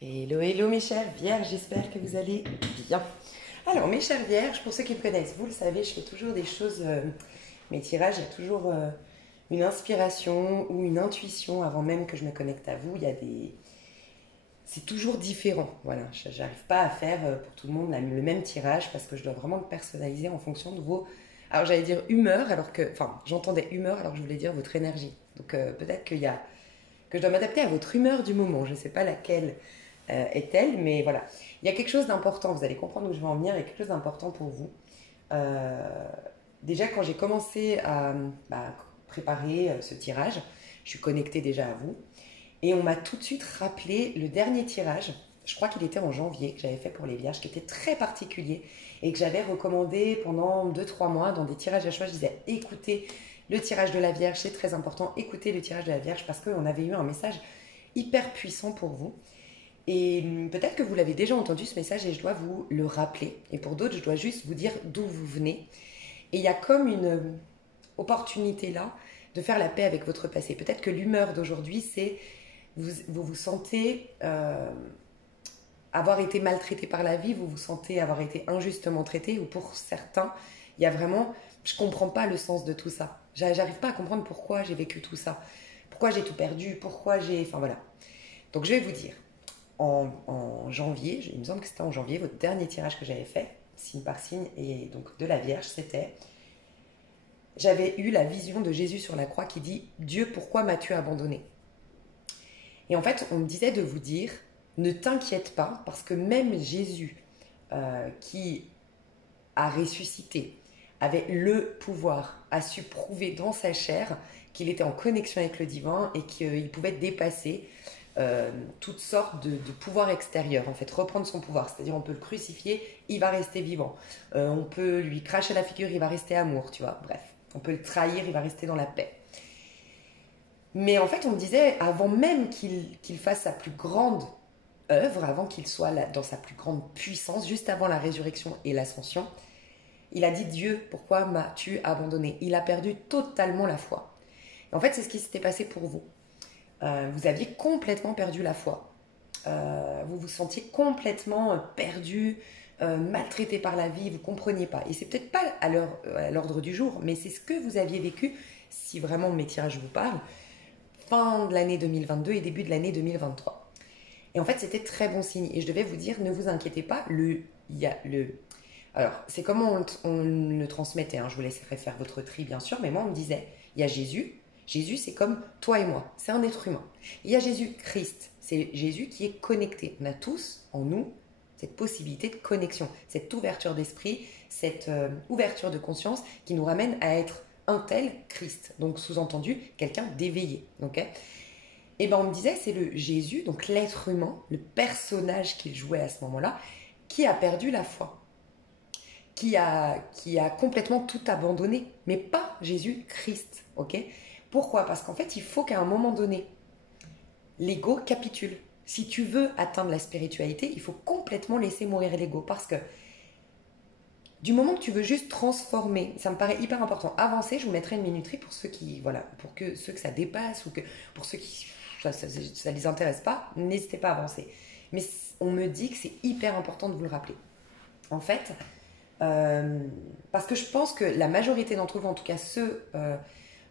Hello, hello mes chères vierges, j'espère que vous allez bien. Alors mes chères vierges, pour ceux qui me connaissent, vous le savez, je fais toujours des choses, mes tirages, il y a toujours une inspiration ou une intuition avant même que je me connecte à vous. C'est toujours différent, voilà. J'arrive pas à faire pour tout le monde le même tirage parce que je dois vraiment le personnaliser en fonction de vos... Alors j'allais dire humeur, enfin j'entendais humeur alors que je voulais dire votre énergie. Donc peut-être que je dois m'adapter à votre humeur du moment, je ne sais pas laquelle est-elle, mais voilà. Il y a quelque chose d'important, vous allez comprendre où je veux en venir, il y a quelque chose d'important pour vous. Euh, Déjà, quand j'ai commencé à préparer ce tirage, je suis connectée déjà à vous, et on m'a tout de suite rappelé le dernier tirage, je crois qu'il était en janvier, que j'avais fait pour les vierges, qui était très particulier, et que j'avais recommandé pendant 2 3 mois dans des tirages à choix. Je disais, écoutez le tirage de la Vierge, c'est très important, écoutez le tirage de la Vierge, parce qu'on avait eu un message hyper puissant pour vous. Et peut-être que vous l'avez déjà entendu ce message et je dois vous le rappeler. Et pour d'autres, je dois juste vous dire d'où vous venez. Et il y a comme une opportunité là de faire la paix avec votre passé. Peut-être que l'humeur d'aujourd'hui, c'est vous sentez avoir été maltraité par la vie, vous vous sentez avoir été injustement traité, ou pour certains, il y a vraiment, je ne comprends pas le sens de tout ça. J'arrive pas à comprendre pourquoi j'ai vécu tout ça, pourquoi j'ai tout perdu, pourquoi j'ai... Enfin voilà. Donc je vais vous dire, en janvier, il me semble que c'était en janvier, votre dernier tirage que j'avais fait, signe par signe, et donc de la Vierge, c'était, j'avais eu la vision de Jésus sur la croix qui dit, Dieu, pourquoi m'as-tu abandonné? Et en fait, on me disait de vous dire, ne t'inquiète pas, parce que même Jésus, qui a ressuscité, avait le pouvoir, a su prouver dans sa chair qu'il était en connexion avec le divin et qu'il pouvait dépasser toutes sortes de pouvoirs extérieurs, en fait, reprendre son pouvoir. C'est-à-dire, on peut le crucifier, il va rester vivant. On peut lui cracher la figure, il va rester amour, tu vois. Bref, on peut le trahir, il va rester dans la paix. Mais en fait, on me disait, avant même qu'il fasse sa plus grande œuvre, avant qu'il soit là, dans sa plus grande puissance, juste avant la résurrection et l'ascension, il a dit, Dieu, pourquoi m'as-tu abandonné? Il a perdu totalement la foi. Et en fait, c'est ce qui s'était passé pour vous. Vous aviez complètement perdu la foi. Vous vous sentiez complètement perdu, maltraité par la vie, vous ne compreniez pas. Et c'est peut-être pas à l'ordre du jour, mais c'est ce que vous aviez vécu, si vraiment mes tirages vous parlent, fin de l'année 2022 et début de l'année 2023. Et en fait, c'était très bon signe. Et je devais vous dire, ne vous inquiétez pas, il y a le... Alors, c'est comment on le transmettait, hein. Je vous laisserai faire votre tri, bien sûr, mais moi, on me disait, il y a Jésus. Jésus, c'est comme toi et moi, c'est un être humain. Il y a Jésus-Christ, c'est Jésus qui est connecté. On a tous en nous cette possibilité de connexion, cette ouverture d'esprit, cette ouverture de conscience qui nous ramène à être un tel Christ. Donc, sous-entendu, quelqu'un d'éveillé. Okay. Et ben, on me disait, c'est le Jésus, donc l'être humain, le personnage qu'il jouait à ce moment-là, qui a perdu la foi. Qui a complètement tout abandonné, mais pas Jésus-Christ, ok? Pourquoi? Parce qu'en fait, il faut qu'à un moment donné, l'ego capitule. Si tu veux atteindre la spiritualité, il faut complètement laisser mourir l'ego, parce que du moment que tu veux juste transformer, ça me paraît hyper important, avancer, je vous mettrai une minuterie pour ceux qui, voilà, pour que ceux que ça dépasse, ou que pour ceux qui, ça les intéresse pas, n'hésitez pas à avancer. Mais on me dit que c'est hyper important de vous le rappeler. En fait, parce que je pense que la majorité d'entre vous, en tout cas ceux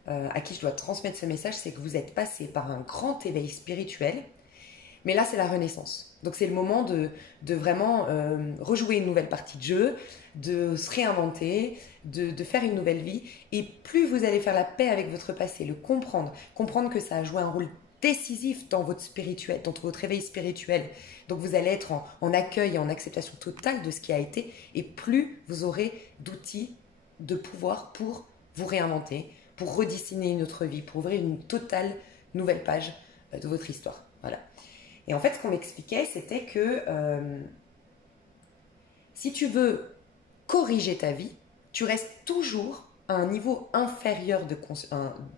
à qui je dois transmettre ce message, c'est que vous êtes passés par un grand éveil spirituel, mais là c'est la renaissance. Donc c'est le moment de vraiment rejouer une nouvelle partie de jeu, de se réinventer, de faire une nouvelle vie. Et plus vous allez faire la paix avec votre passé, le comprendre que ça a joué un rôle décisif dans votre spirituel, dans votre éveil spirituel. Donc vous allez être en accueil et en acceptation totale de ce qui a été, et plus vous aurez d'outils, de pouvoir pour vous réinventer, pour redessiner une autre vie, pour ouvrir une totale nouvelle page de votre histoire. Voilà. Et en fait, ce qu'on m'expliquait, c'était que si tu veux corriger ta vie, tu restes toujours à un niveau inférieur de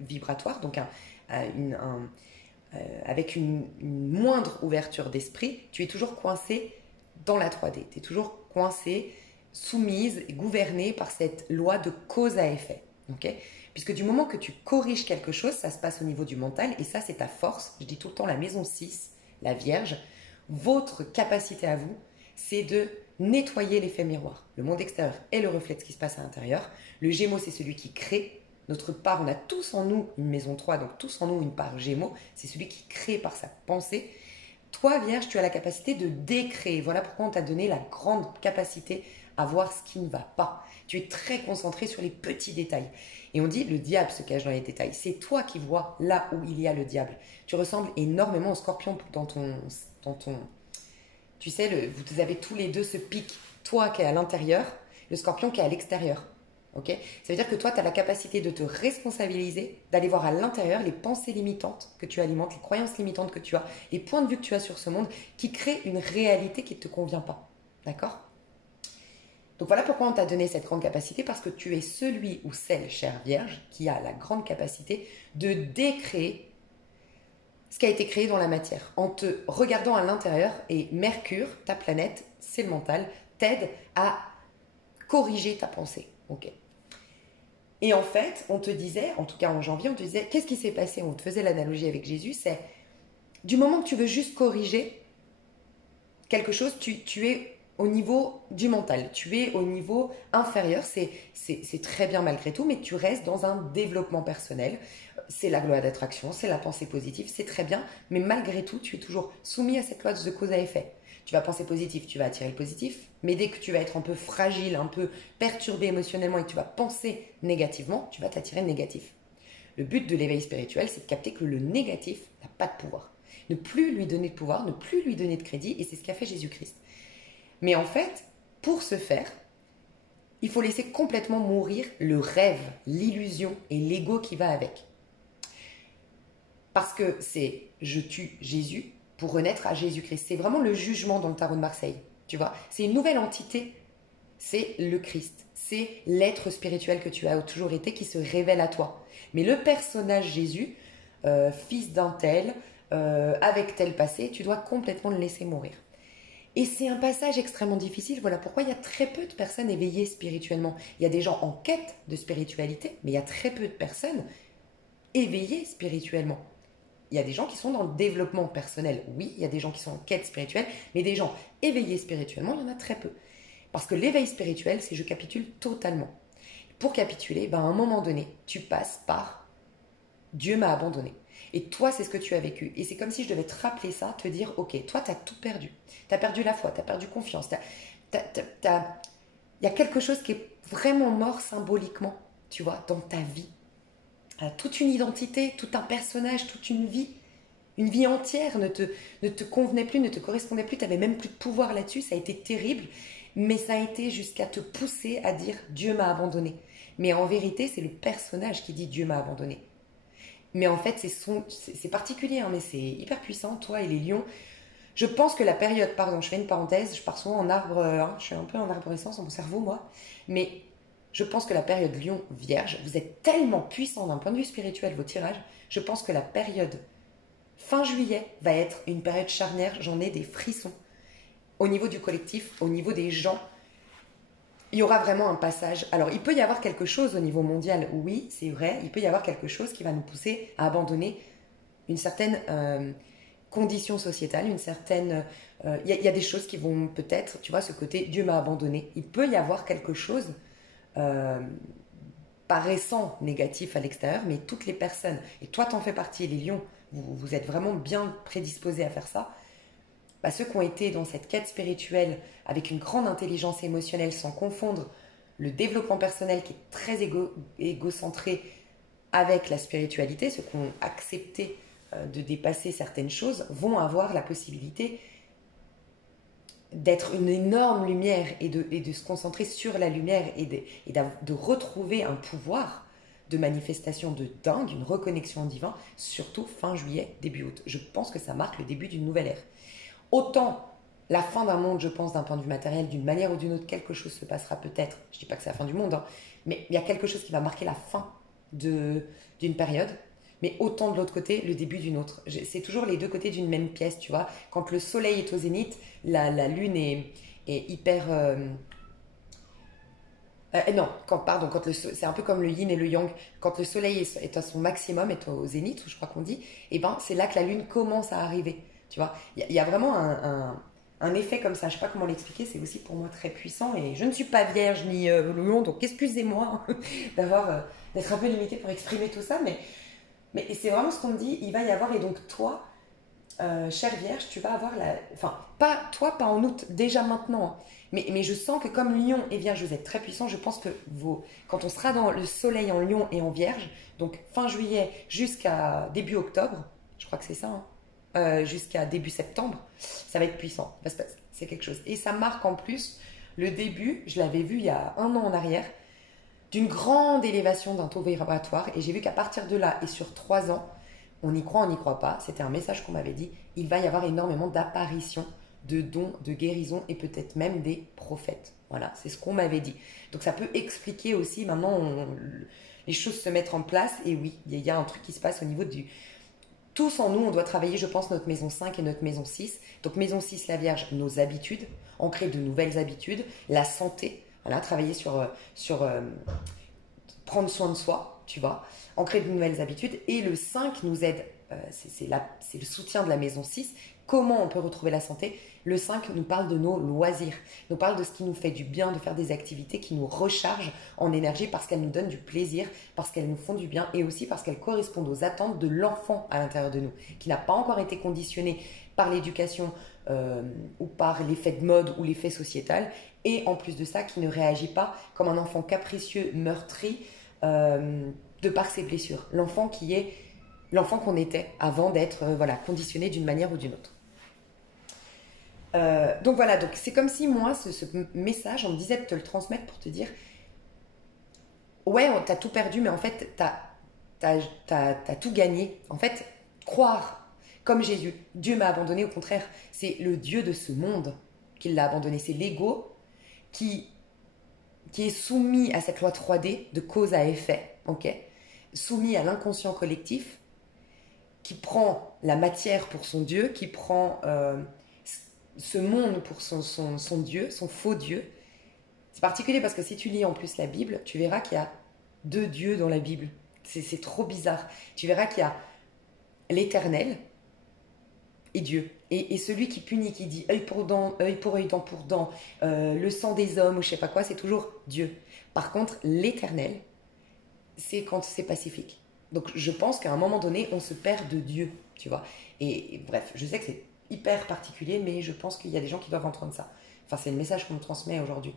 vibratoire, donc avec une moindre ouverture d'esprit, tu es toujours coincé dans la 3D. Tu es toujours coincé, soumise, gouvernée par cette loi de cause à effet. Okay? Puisque du moment que tu corriges quelque chose, ça se passe au niveau du mental, et ça, c'est ta force. Je dis tout le temps la maison 6, la Vierge, Votre capacité à vous, c'est de nettoyer l'effet miroir. Le monde extérieur est le reflet de ce qui se passe à l'intérieur. Le Gémeaux, c'est celui qui crée. Notre part, on a tous en nous une maison 3, donc tous en nous une part Gémeaux. C'est celui qui crée par sa pensée. Toi, Vierge, tu as la capacité de décréer. Voilà pourquoi on t'a donné la grande capacité à voir ce qui ne va pas. Tu es très concentré sur les petits détails. Et on dit, le diable se cache dans les détails. C'est toi qui vois là où il y a le diable. Tu ressembles énormément au scorpion dans ton tu sais, vous avez tous les deux ce pic. Toi qui es à l'intérieur, le scorpion qui est à l'extérieur. Okay, ça veut dire que toi, tu as la capacité de te responsabiliser, d'aller voir à l'intérieur les pensées limitantes que tu alimentes, les croyances limitantes que tu as, les points de vue que tu as sur ce monde qui créent une réalité qui ne te convient pas. D'accord? Donc voilà pourquoi on t'a donné cette grande capacité, parce que tu es celui ou celle, chère Vierge, qui a la grande capacité de décréer ce qui a été créé dans la matière, en te regardant à l'intérieur. Et Mercure, ta planète, c'est le mental, t'aide à corriger ta pensée. Ok. Et en fait, on te disait, en tout cas en janvier, on te disait, qu'est-ce qui s'est passé? On te faisait l'analogie avec Jésus, c'est du moment que tu veux juste corriger quelque chose, tu es au niveau du mental, tu es au niveau inférieur, c'est très bien malgré tout, mais tu restes dans un développement personnel. C'est la loi d'attraction, c'est la pensée positive, c'est très bien, mais malgré tout, tu es toujours soumis à cette loi de cause à effet. Tu vas penser positif, tu vas attirer le positif, mais dès que tu vas être un peu fragile, un peu perturbé émotionnellement et que tu vas penser négativement, tu vas t'attirer le négatif. Le but de l'éveil spirituel, c'est de capter que le négatif n'a pas de pouvoir. Ne plus lui donner de pouvoir, ne plus lui donner de crédit, et c'est ce qu'a fait Jésus-Christ. Mais en fait, pour ce faire, il faut laisser complètement mourir le rêve, l'illusion et l'ego qui va avec. Parce que c'est je tue Jésus pour renaître à Jésus-Christ. C'est vraiment le jugement dans le tarot de Marseille. Tu vois, c'est une nouvelle entité. C'est le Christ. C'est l'être spirituel que tu as toujours été qui se révèle à toi. Mais le personnage Jésus, fils d'un tel, avec tel passé, tu dois complètement le laisser mourir. Et c'est un passage extrêmement difficile. Voilà pourquoi il y a très peu de personnes éveillées spirituellement. Il y a des gens en quête de spiritualité, mais il y a très peu de personnes éveillées spirituellement. Il y a des gens qui sont dans le développement personnel. Oui, il y a des gens qui sont en quête spirituelle, mais des gens éveillés spirituellement, il y en a très peu. Parce que l'éveil spirituel, c'est je capitule totalement. Pour capituler, à un moment donné, tu passes par Dieu m'a abandonné. Et toi, c'est ce que tu as vécu. Et c'est comme si je devais te rappeler ça, te dire, ok, toi, tu as tout perdu. Tu as perdu la foi, tu as perdu confiance. Il y a quelque chose qui est vraiment mort symboliquement, tu vois, dans ta vie. Toute une identité, tout un personnage, toute une vie entière ne te convenait plus, ne te correspondait plus, tu n'avais même plus de pouvoir là-dessus, ça a été terrible, mais ça a été jusqu'à te pousser à dire « Dieu m'a abandonné ». Mais en vérité, c'est le personnage qui dit « Dieu m'a abandonné ». Mais en fait, c'est particulier, hein, mais c'est hyper puissant, toi et les lions. Je pense que la période, pardon, je fais une parenthèse, je pars souvent en arbre, je suis un peu en arborescence dans mon cerveau, moi, mais je pense que la période lion-vierge, vous êtes tellement puissant d'un point de vue spirituel, vos tirages, je pense que la période fin juillet va être une période charnière, j'en ai des frissons. Au niveau du collectif, au niveau des gens, il y aura vraiment un passage. Alors, il peut y avoir quelque chose au niveau mondial, oui, c'est vrai, il peut y avoir quelque chose qui va nous pousser à abandonner une certaine condition sociétale, une certaine... Il y a des choses qui vont peut-être, tu vois, ce côté « Dieu m'a abandonné ». Il peut y avoir quelque chose paraissant négatif à l'extérieur, mais toutes les personnes, et toi t'en fais partie, les lions, vous êtes vraiment bien prédisposés à faire ça, ceux qui ont été dans cette quête spirituelle avec une grande intelligence émotionnelle sans confondre le développement personnel qui est très égocentré avec la spiritualité, ceux qui ont accepté de dépasser certaines choses, vont avoir la possibilité d'être une énorme lumière et de se concentrer sur la lumière et de retrouver un pouvoir de manifestation de dingue, une reconnexion au divin, surtout fin juillet, début août. Je pense que ça marque le début d'une nouvelle ère. Autant la fin d'un monde, je pense, d'un point de vue matériel, d'une manière ou d'une autre, quelque chose se passera peut-être. Je ne dis pas que c'est la fin du monde, hein, mais il y a quelque chose qui va marquer la fin d'une période. Mais autant de l'autre côté, le début d'une autre. C'est toujours les deux côtés d'une même pièce, tu vois. Quand le soleil est au zénith, la lune est hyper... c'est un peu comme le yin et le yang. Quand le soleil est à son maximum, est au zénith, je crois qu'on dit, et c'est là que la lune commence à arriver. Tu vois, il y a vraiment un effet comme ça. Je sais pas comment l'expliquer, c'est aussi pour moi très puissant. Et je ne suis pas vierge ni lion, donc excusez-moi d'être un peu limitée pour exprimer tout ça. Mais c'est vraiment ce qu'on me dit, il va y avoir, et donc toi, chère Vierge, tu vas avoir la... Enfin, pas toi, pas en août, déjà maintenant. Hein. Mais je sens que comme Lion et Vierge, vous êtes très puissants, je pense que quand on sera dans le soleil en Lion et en Vierge, donc fin juillet jusqu'à début octobre, je crois que c'est ça, hein, jusqu'à début septembre, ça va être puissant. C'est quelque chose. Et ça marque en plus le début, je l'avais vu il y a 1 an en arrière, d'une grande élévation d'un taux vibratoire. Et j'ai vu qu'à partir de là et sur 3 ans, on y croit, on n'y croit pas, c'était un message qu'on m'avait dit, il va y avoir énormément d'apparitions, de dons, de guérisons et peut-être même des prophètes. Voilà, c'est ce qu'on m'avait dit. Donc ça peut expliquer aussi, maintenant, les choses se mettent en place. Et oui, il y a un truc qui se passe au niveau du... Tous en nous, on doit travailler, je pense, notre maison 5 et notre maison 6. Donc maison 6, la Vierge, nos habitudes, ancrer de nouvelles habitudes, la santé, voilà, travailler sur prendre soin de soi, tu vois, ancrer de nouvelles habitudes. Et le 5 nous aide, c'est le soutien de la maison 6. Comment on peut retrouver la santé? Le 5 nous parle de nos loisirs, nous parle de ce qui nous fait du bien, de faire des activités qui nous rechargent en énergie parce qu'elles nous donnent du plaisir, parce qu'elles nous font du bien et aussi parce qu'elles correspondent aux attentes de l'enfant à l'intérieur de nous, qui n'a pas encore été conditionné par l'éducation ou par l'effet de mode ou l'effet sociétal, et en plus de ça, qui ne réagit pas comme un enfant capricieux, meurtri, de par ses blessures. L'enfant qui est l'enfant qu'on était avant d'être voilà, conditionné d'une manière ou d'une autre. Donc voilà, donc c'est comme si moi, ce message, on me disait de te le transmettre pour te dire ouais, t'as tout perdu, mais en fait, t'as tout gagné. En fait, croire comme Jésus, Dieu m'a abandonné, au contraire, c'est le Dieu de ce monde qui l'a abandonné. C'est l'ego qui est soumis à cette loi 3D de cause à effet, ok, soumis à l'inconscient collectif, qui prend la matière pour son Dieu, qui prend ce monde pour son Dieu, son faux Dieu. C'est particulier parce que si tu lis en plus la Bible, tu verras qu'il y a 2 dieux dans la Bible. C'est trop bizarre. Tu verras qu'il y a l'Éternel et Dieu. Et celui qui punit, qui dit œil pour œil, dent pour dent, le sang des hommes ou je sais pas quoi, c'est toujours Dieu. Par contre, l'Éternel, c'est quand c'est pacifique. Donc je pense qu'à un moment donné, on se perd de Dieu, tu vois. Et bref, je sais que c'est hyper particulier, mais je pense qu'il y a des gens qui doivent entendre ça. Enfin, c'est le message qu'on me transmet aujourd'hui.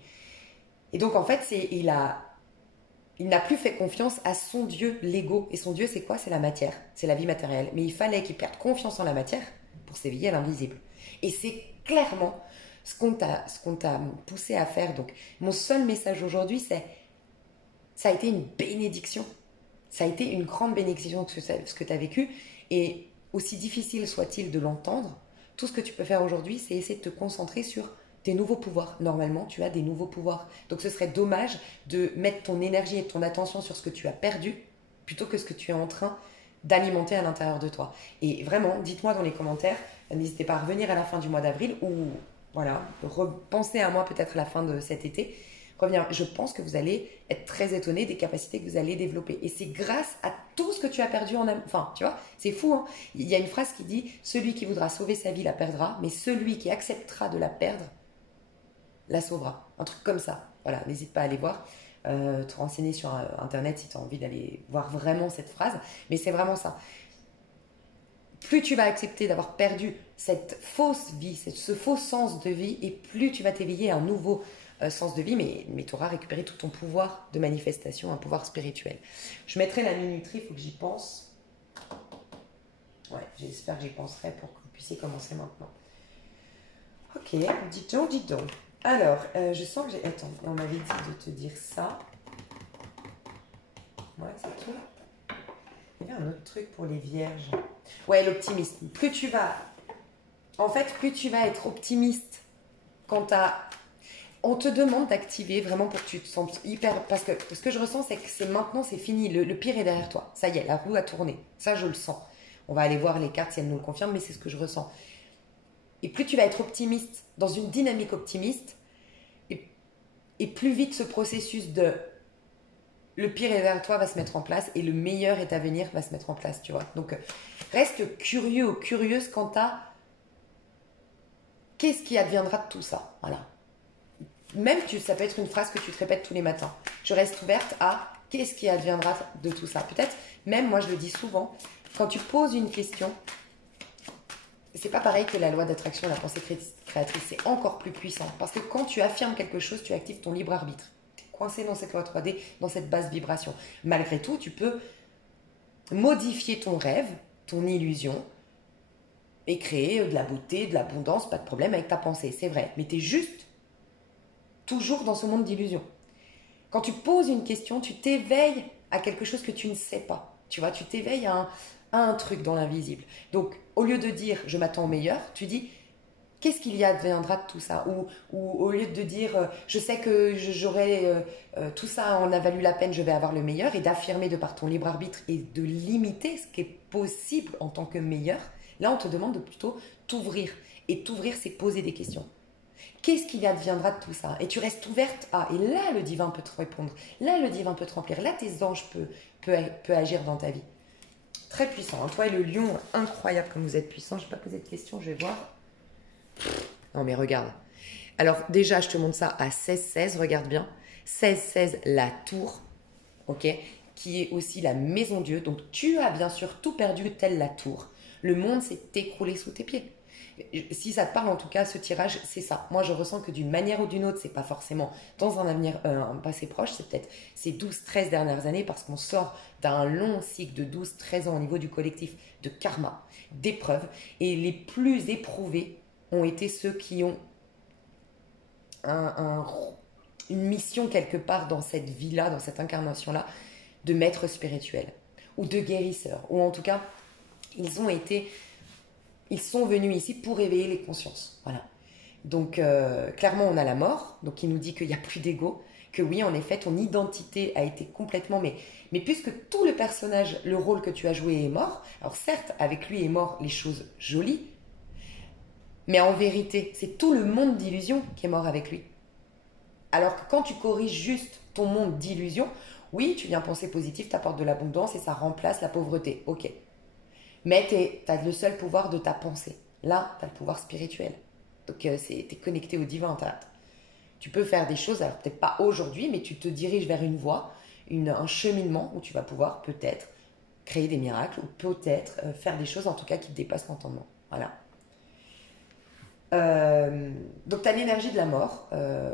Et donc en fait, il n'a plus fait confiance à son Dieu, l'ego. Et son Dieu, c'est quoi? C'est la matière, c'est la vie matérielle. Mais il fallait qu'il perde confiance en la matière pour s'éveiller à l'invisible. Et c'est clairement ce qu'on t'a poussé à faire. Donc mon seul message aujourd'hui, c'est ça a été une bénédiction. Ça a été une grande bénédiction ce que tu as vécu. Et aussi difficile soit-il de l'entendre, tout ce que tu peux faire aujourd'hui, c'est essayer de te concentrer sur tes nouveaux pouvoirs. Normalement, tu as des nouveaux pouvoirs. Donc ce serait dommage de mettre ton énergie et ton attention sur ce que tu as perdu plutôt que ce que tu es en train d'alimenter à l'intérieur de toi. Et vraiment, dites-moi dans les commentaires, n'hésitez pas à revenir à la fin du mois d'avril ou voilà, repensez à moi peut-être à la fin de cet été. Revenir. Je pense que vous allez être très étonné des capacités que vous allez développer. Et c'est grâce à tout ce que tu as perdu en... Enfin, tu vois, c'est fou, hein. Il y a une phrase qui dit « Celui qui voudra sauver sa vie la perdra, mais celui qui acceptera de la perdre la sauvera. » Un truc comme ça. Voilà, n'hésite pas à aller voir, te renseigner sur Internet si tu as envie d'aller voir vraiment cette phrase. Mais c'est vraiment ça. Plus tu vas accepter d'avoir perdu cette fausse vie, ce faux sens de vie, et plus tu vas t'éveiller à un nouveau sens de vie, mais tu auras récupéré tout ton pouvoir de manifestation, un pouvoir spirituel. Je mettrai la minuterie, il faut que j'y pense. Ouais, j'espère que j'y penserai pour que vous puissiez commencer maintenant. Ok, dites donc. Alors, je sens que j'ai... Attends, on m'avait dit de te dire ça. Ouais, c'est tout. Il y avait un autre truc pour les vierges. Ouais, l'optimisme. Plus tu vas être optimiste quand on te demande d'activer vraiment pour que tu te sentes hyper... Parce que ce que je ressens, c'est que maintenant, c'est fini. Le pire est derrière toi. Ça y est, la roue a tourné. Ça, je le sens. On va aller voir les cartes si elles nous le confirment, mais c'est ce que je ressens. Et plus tu vas être optimiste, dans une dynamique optimiste, et plus vite ce processus de... Le pire est derrière toi va se mettre en place et le meilleur est à venir va se mettre en place, tu vois. Donc, reste curieux ou curieuse quant à qu'est-ce qui adviendra de tout ça? Voilà. Même ça peut être une phrase que tu te répètes tous les matins. Je reste ouverte à qu'est-ce qui adviendra de tout ça. Peut-être, même moi je le dis souvent, quand tu poses une question, c'est pas pareil que la loi d'attraction, la pensée créatrice, c'est encore plus puissant. Parce que quand tu affirmes quelque chose, tu actives ton libre arbitre. Tu es coincé dans cette loi 3D, dans cette basse vibration. Malgré tout, tu peux modifier ton rêve, ton illusion, et créer de la beauté, de l'abondance, pas de problème avec ta pensée, c'est vrai. Mais tu es juste toujours dans ce monde d'illusion. Quand tu poses une question, tu t'éveilles à quelque chose que tu ne sais pas. Tu vois, tu t'éveilles à un truc dans l'invisible. Donc, au lieu de dire « je m'attends au meilleur », tu dis « qu'est-ce qu'il y adviendra de tout ça ?» ou au lieu de dire « je sais que j'aurai tout ça en a valu la peine, je vais avoir le meilleur » et d'affirmer de par ton libre arbitre et de limiter ce qui est possible en tant que meilleur, là, on te demande de plutôt t'ouvrir. Et t'ouvrir, c'est poser des questions. Qu'est-ce qu'il adviendra de tout ça? Et tu restes ouverte à... Et là, le divin peut te répondre. Là, le divin peut te remplir. Là, tes anges peuvent agir dans ta vie. Très puissant. Hein. Toi et le lion, incroyable comme vous êtes puissant. Je ne vais pas poser de questions, je vais voir. Non, mais regarde. Alors, déjà, je te montre ça à 16-16. Regarde bien. 16-16, la tour. OK, qui est aussi la maison Dieu. Donc, tu as bien sûr tout perdu, telle la tour. Le monde s'est écroulé sous tes pieds. Si ça te parle, en tout cas, ce tirage, c'est ça. Moi, je ressens que d'une manière ou d'une autre, c'est pas forcément dans un avenir, un passé proche, c'est peut-être ces 12-13 dernières années, parce qu'on sort d'un long cycle de 12-13 ans au niveau du collectif, de karma, d'épreuves, et les plus éprouvés ont été ceux qui ont une mission quelque part dans cette vie-là, dans cette incarnation-là, de maître spirituel, ou de guérisseur, ou en tout cas, ils sont venus ici pour éveiller les consciences. Voilà. Donc, clairement, on a la mort, donc qui nous dit qu'il n'y a plus d'ego, que oui, en effet, ton identité a été complètement... Mais puisque tout le personnage, le rôle que tu as joué est mort, alors certes, avec lui est mort les choses jolies, mais en vérité, c'est tout le monde d'illusion qui est mort avec lui. Alors que quand tu corriges juste ton monde d'illusion, oui, tu viens penser positif, tu apportes de l'abondance et ça remplace la pauvreté. Ok. Mais tu as le seul pouvoir de ta pensée. Là, tu as le pouvoir spirituel. Donc, tu es connecté au divin. Tu peux faire des choses, alors peut-être pas aujourd'hui, mais tu te diriges vers une voie, un cheminement où tu vas pouvoir peut-être créer des miracles ou peut-être faire des choses en tout cas qui te dépassent l'entendement. Voilà. Donc, tu as l'énergie de la mort.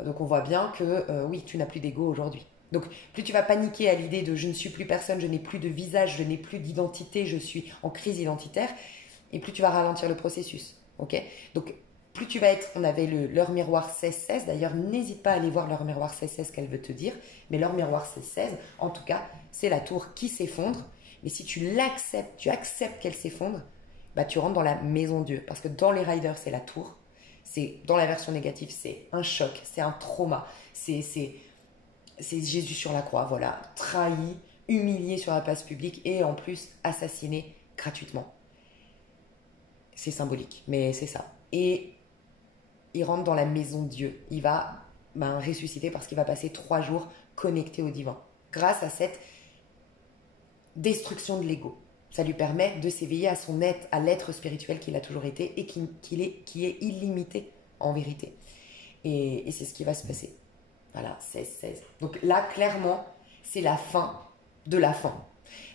Donc, on voit bien que oui, tu n'as plus d'ego aujourd'hui. Donc, plus tu vas paniquer à l'idée de je ne suis plus personne, je n'ai plus de visage, je n'ai plus d'identité, je suis en crise identitaire, et plus tu vas ralentir le processus. Ok? Donc, plus tu vas être, on avait leur miroir 16-16, d'ailleurs, n'hésite pas à aller voir leur miroir 16-16, ce qu'elle veut te dire, mais leur miroir 16-16, en tout cas, c'est la tour qui s'effondre, mais si tu l'acceptes, tu acceptes qu'elle s'effondre, bah, tu rentres dans la maison Dieu, parce que dans les riders, c'est la tour, dans la version négative, c'est un choc, c'est un trauma, c'est Jésus sur la croix, voilà, trahi, humilié sur la place publique et en plus assassiné gratuitement. C'est symbolique, mais c'est ça. Et il rentre dans la maison de Dieu. Il va ressusciter parce qu'il va passer 3 jours connecté au divin. Grâce à cette destruction de l'ego. Ça lui permet de s'éveiller à l'être spirituel qu'il a toujours été et qui est illimité en vérité. Et c'est ce qui va se passer. Voilà, 16-16. Donc là, clairement, c'est la fin de la fin.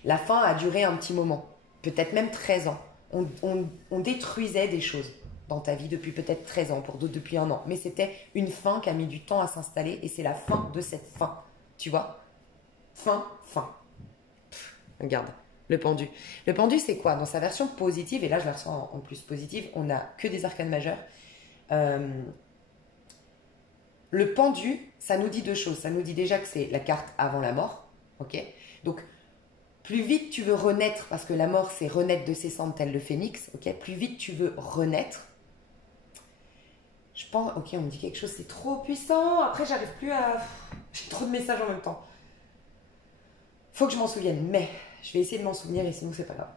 La fin a duré un petit moment, peut-être même 13 ans. On détruisait des choses dans ta vie depuis peut-être 13 ans, pour d'autres depuis 1 an. Mais c'était une fin qui a mis du temps à s'installer et c'est la fin de cette fin. Tu vois? Fin. Regarde, le pendu. Le pendu, c'est quoi? Dans sa version positive, et là je la ressens en plus positive, on n'a que des arcanes majeures. Le pendu, ça nous dit 2 choses. Ça nous dit déjà que c'est la carte avant la mort. Ok? Donc, plus vite tu veux renaître, parce que la mort, c'est renaître de ses cendres tel le phénix. Ok? Plus vite tu veux renaître. Je pense... Ok, on me dit quelque chose, c'est trop puissant. Après, j'arrive plus à... J'ai trop de messages en même temps. Faut que je m'en souvienne, mais je vais essayer de m'en souvenir et sinon, c'est pas grave.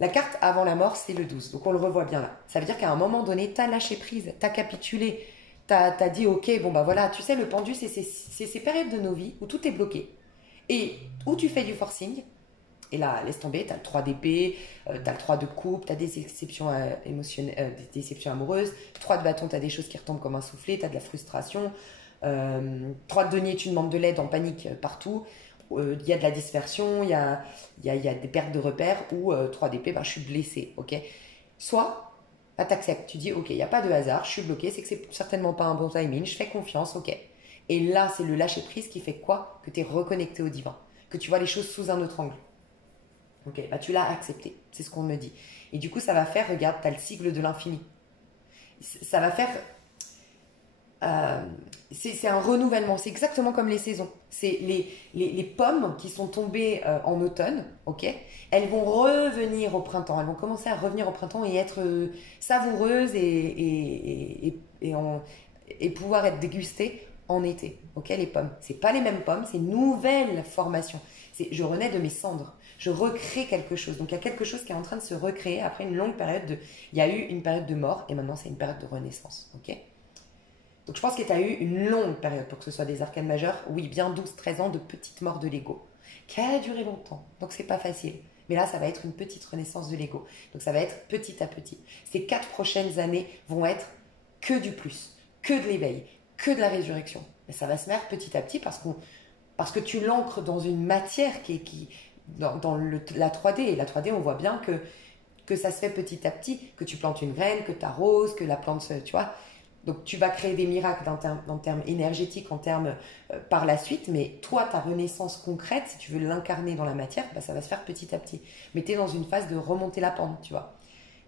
La carte avant la mort, c'est le 12. Donc, on le revoit bien là. Ça veut dire qu'à un moment donné, tu as lâché prise, tu as capitulé. T'as dit, ok, bon bah voilà, tu sais, le pendu, c'est ces périodes de nos vies où tout est bloqué. Et où tu fais du forcing, Et là, laisse tomber, tu as le 3 d'épée, tu as le 3 de coupe, tu as des déceptions émotionnelles, des déceptions amoureuses, 3 de bâton, tu as des choses qui retombent comme un soufflet, tu as de la frustration, 3 de denier, tu demandes de l'aide en panique partout, il y a de la dispersion, il y a des pertes de repères, ou 3 d'épée, ben, je suis blessée, ok. Soit, bah, tu acceptes, tu dis, ok, il n'y a pas de hasard, je suis bloquée, c'est que c'est certainement pas un bon timing, je fais confiance, ok. Et là, c'est le lâcher prise qui fait quoi? Que tu es reconnecté au divin, que tu vois les choses sous un autre angle. Ok, bah tu l'as accepté, c'est ce qu'on me dit. Et du coup, ça va faire, regarde, tu as le cycle de l'infini. Ça va faire. euh, c'est un renouvellement, c'est exactement comme les saisons. C'est les pommes qui sont tombées en automne, ok. Elles vont revenir au printemps, elles vont commencer à revenir au printemps et être savoureuses et pouvoir être dégustées en été, ok, les pommes. C'est pas les mêmes pommes, c'est une nouvelle formation. Je renais de mes cendres, je recrée quelque chose. Donc il y a quelque chose qui est en train de se recréer après une longue période de. Il y a eu une période de mort et maintenant c'est une période de renaissance, ok. Donc je pense que tu as eu une longue période pour que ce soit des arcanes majeures, oui, bien 12-13 ans de petite mort de l'ego, qui a duré longtemps, donc c'est pas facile. Mais là, ça va être une petite renaissance de l'ego. Donc ça va être petit à petit. Ces 4 prochaines années vont être que du plus, que de l'éveil, que de la résurrection. Mais ça va se faire petit à petit parce que tu l'ancres dans une matière la 3D. Et la 3D, on voit bien que ça se fait petit à petit, que tu plantes une graine, que tu arroses, que la plante, tu vois. Donc tu vas créer des miracles en termes énergétiques, en termes par la suite, mais toi, ta renaissance concrète, si tu veux l'incarner dans la matière, bah, ça va se faire petit à petit. Mais tu es dans une phase de remonter la pente, tu vois.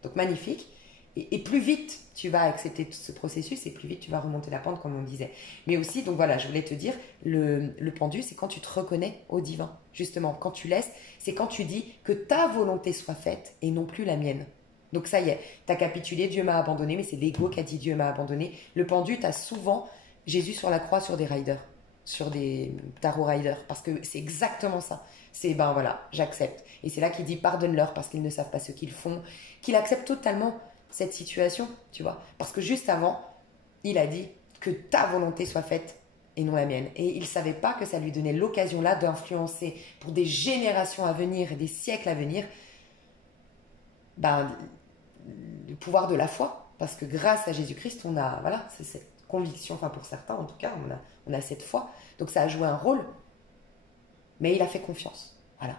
Donc magnifique. Et plus vite tu vas accepter tout ce processus, et plus vite tu vas remonter la pente, comme on disait. Mais aussi, donc voilà, je voulais te dire, le pendu, c'est quand tu te reconnais au divin. Justement, quand tu laisses, c'est quand tu dis que ta volonté soit faite et non plus la mienne. Donc ça y est, tu as capitulé, Dieu m'a abandonné, mais c'est l'ego qui a dit Dieu m'a abandonné. Le pendu, tu as souvent Jésus sur la croix sur des riders, sur des tarot riders, parce que c'est exactement ça. C'est ben voilà, j'accepte. Et c'est là qu'il dit pardonne-leur parce qu'ils ne savent pas ce qu'ils font, qu'il accepte totalement cette situation, tu vois. Parce que juste avant, il a dit que ta volonté soit faite et non la mienne. Et il ne savait pas que ça lui donnait l'occasion là d'influencer pour des générations à venir et des siècles à venir, ben, le pouvoir de la foi. Parce que grâce à Jésus-Christ, on a, voilà, c'est cette conviction, enfin pour certains en tout cas, on a cette foi. Donc ça a joué un rôle, mais il a fait confiance. Voilà.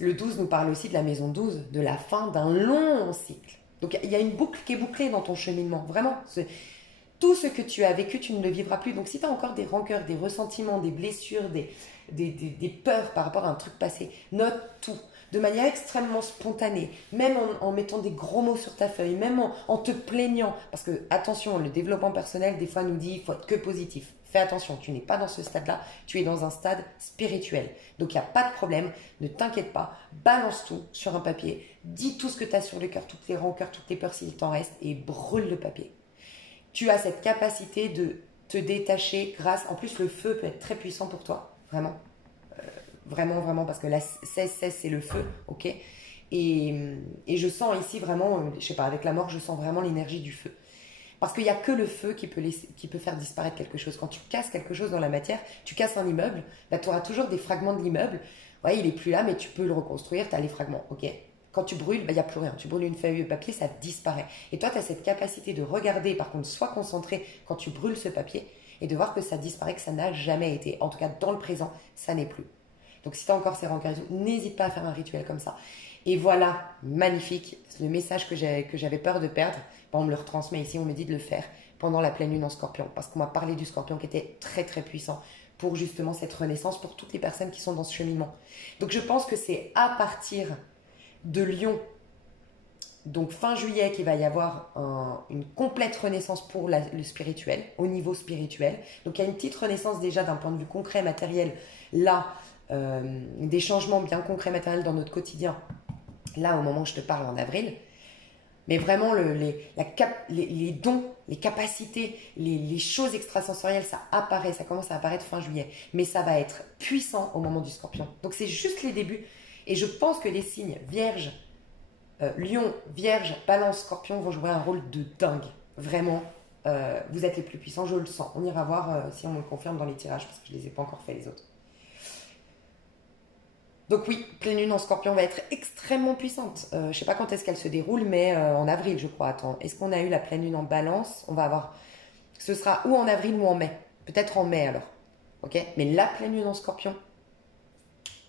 Le 12 nous parle aussi de la maison 12, de la fin d'un long cycle. Donc il y a une boucle qui est bouclée dans ton cheminement. Vraiment, tout ce que tu as vécu, tu ne le vivras plus. Donc si tu as encore des rancœurs, des ressentiments, des blessures, des peurs par rapport à un truc passé, note tout. De manière extrêmement spontanée, même en mettant des gros mots sur ta feuille, même en te plaignant. Parce que, attention, le développement personnel, des fois, nous dit qu'il faut être que positif. Fais attention, tu n'es pas dans ce stade-là, tu es dans un stade spirituel. Donc, il n'y a pas de problème, ne t'inquiète pas, balance tout sur un papier, dis tout ce que tu as sur le cœur, toutes les rancœurs, toutes les peurs s'il t'en reste, et brûle le papier. Tu as cette capacité de te détacher grâce... En plus, le feu peut être très puissant pour toi, vraiment. Vraiment, vraiment, parce que la 16-16, c'est le feu, ok. Et je sens ici vraiment, je sais pas, avec la mort, je sens vraiment l'énergie du feu. Parce qu'il n'y a que le feu qui peut faire disparaître quelque chose. Quand tu casses quelque chose dans la matière, tu casses un immeuble, bah, tu auras toujours des fragments de l'immeuble. Ouais, il n'est plus là, mais tu peux le reconstruire, tu as les fragments, ok. Quand tu brûles, bah, il n'y a plus rien. Tu brûles une feuille de papier, ça disparaît. Et toi, tu as cette capacité de regarder, par contre, sois concentré quand tu brûles ce papier, et de voir que ça disparaît, que ça n'a jamais été. En tout cas, dans le présent, ça n'est plus. Donc si tu as encore ces rancœurs, n'hésite pas à faire un rituel comme ça. Et voilà, magnifique, le message que j'avais peur de perdre, on me le retransmet ici, on me dit de le faire pendant la pleine lune en scorpion, parce qu'on m'a parlé du scorpion qui était très très puissant pour justement cette renaissance, pour toutes les personnes qui sont dans ce cheminement. Donc je pense que c'est à partir de Lion, donc fin juillet, qu'il va y avoir une complète renaissance pour le spirituel, au niveau spirituel. Donc il y a une petite renaissance déjà d'un point de vue concret, matériel, là, des changements bien concrets, matériels dans notre quotidien, là au moment où je te parle en avril. Mais vraiment les dons, les capacités, les choses extrasensorielles, ça apparaît, ça commence à apparaître fin juillet. Mais ça va être puissant au moment du scorpion. Donc c'est juste les débuts. Et je pense que les signes Vierge, Lion, Vierge, Balance, Scorpion vont jouer un rôle de dingue. Vraiment, vous êtes les plus puissants, je le sens. On ira voir si on me le confirme dans les tirages, parce que je ne les ai pas encore fait les autres. Donc oui, pleine lune en scorpion va être extrêmement puissante. Je sais pas quand est-ce qu'elle se déroule, mais en avril, je crois. Attends, est-ce qu'on a eu la pleine lune en balance? On va avoir... Ce sera ou en avril ou en mai. Peut-être en mai alors. Ok. Mais la pleine lune en scorpion,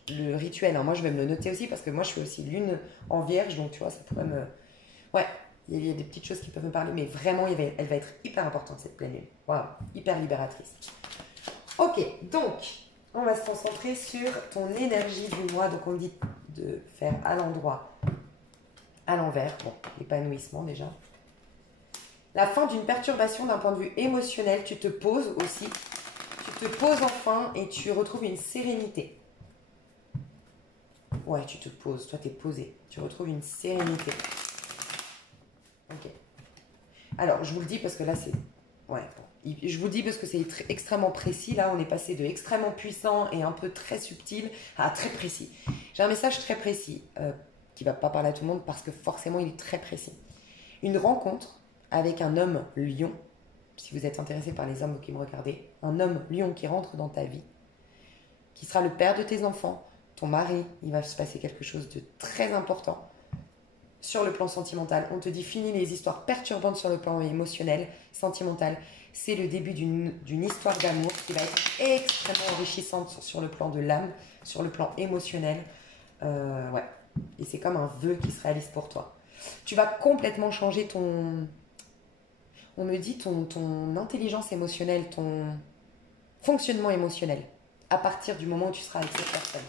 le rituel, hein, moi je vais me le noter aussi parce que moi je suis aussi lune en vierge, donc tu vois, ça pourrait me... Ouais, il y a des petites choses qui peuvent me parler, mais vraiment, elle va être hyper importante cette pleine lune. Waouh, hyper libératrice. Ok, donc, on va se concentrer sur ton énergie du mois. Donc on dit de faire à l'endroit, à l'envers. Bon, l'épanouissement déjà. La fin d'une perturbation d'un point de vue émotionnel, tu te poses aussi. Tu te poses enfin et tu retrouves une sérénité. Ouais, tu te poses. Toi, t'es posé. Tu retrouves une sérénité. Ok. Alors, je vous le dis parce que là, c'est... Ouais, bon. Je vous le dis parce que c'est extrêmement précis. Là, on est passé de extrêmement puissant et un peu très subtil à très précis. J'ai un message très précis qui ne va pas parler à tout le monde parce que forcément, il est très précis. Une rencontre avec un homme lion, si vous êtes intéressé par les hommes qui me regardez, un homme lion qui rentre dans ta vie, qui sera le père de tes enfants, ton mari, il va se passer quelque chose de très important. Sur le plan sentimental, on te dit fini les histoires perturbantes sur le plan émotionnel, sentimental. C'est le début d'une histoire d'amour qui va être extrêmement enrichissante sur le plan de l'âme, sur le plan émotionnel. Ouais. Et c'est comme un vœu qui se réalise pour toi. Tu vas complètement changer ton... On me dit ton intelligence émotionnelle, ton fonctionnement émotionnel à partir du moment où tu seras avec cette personne.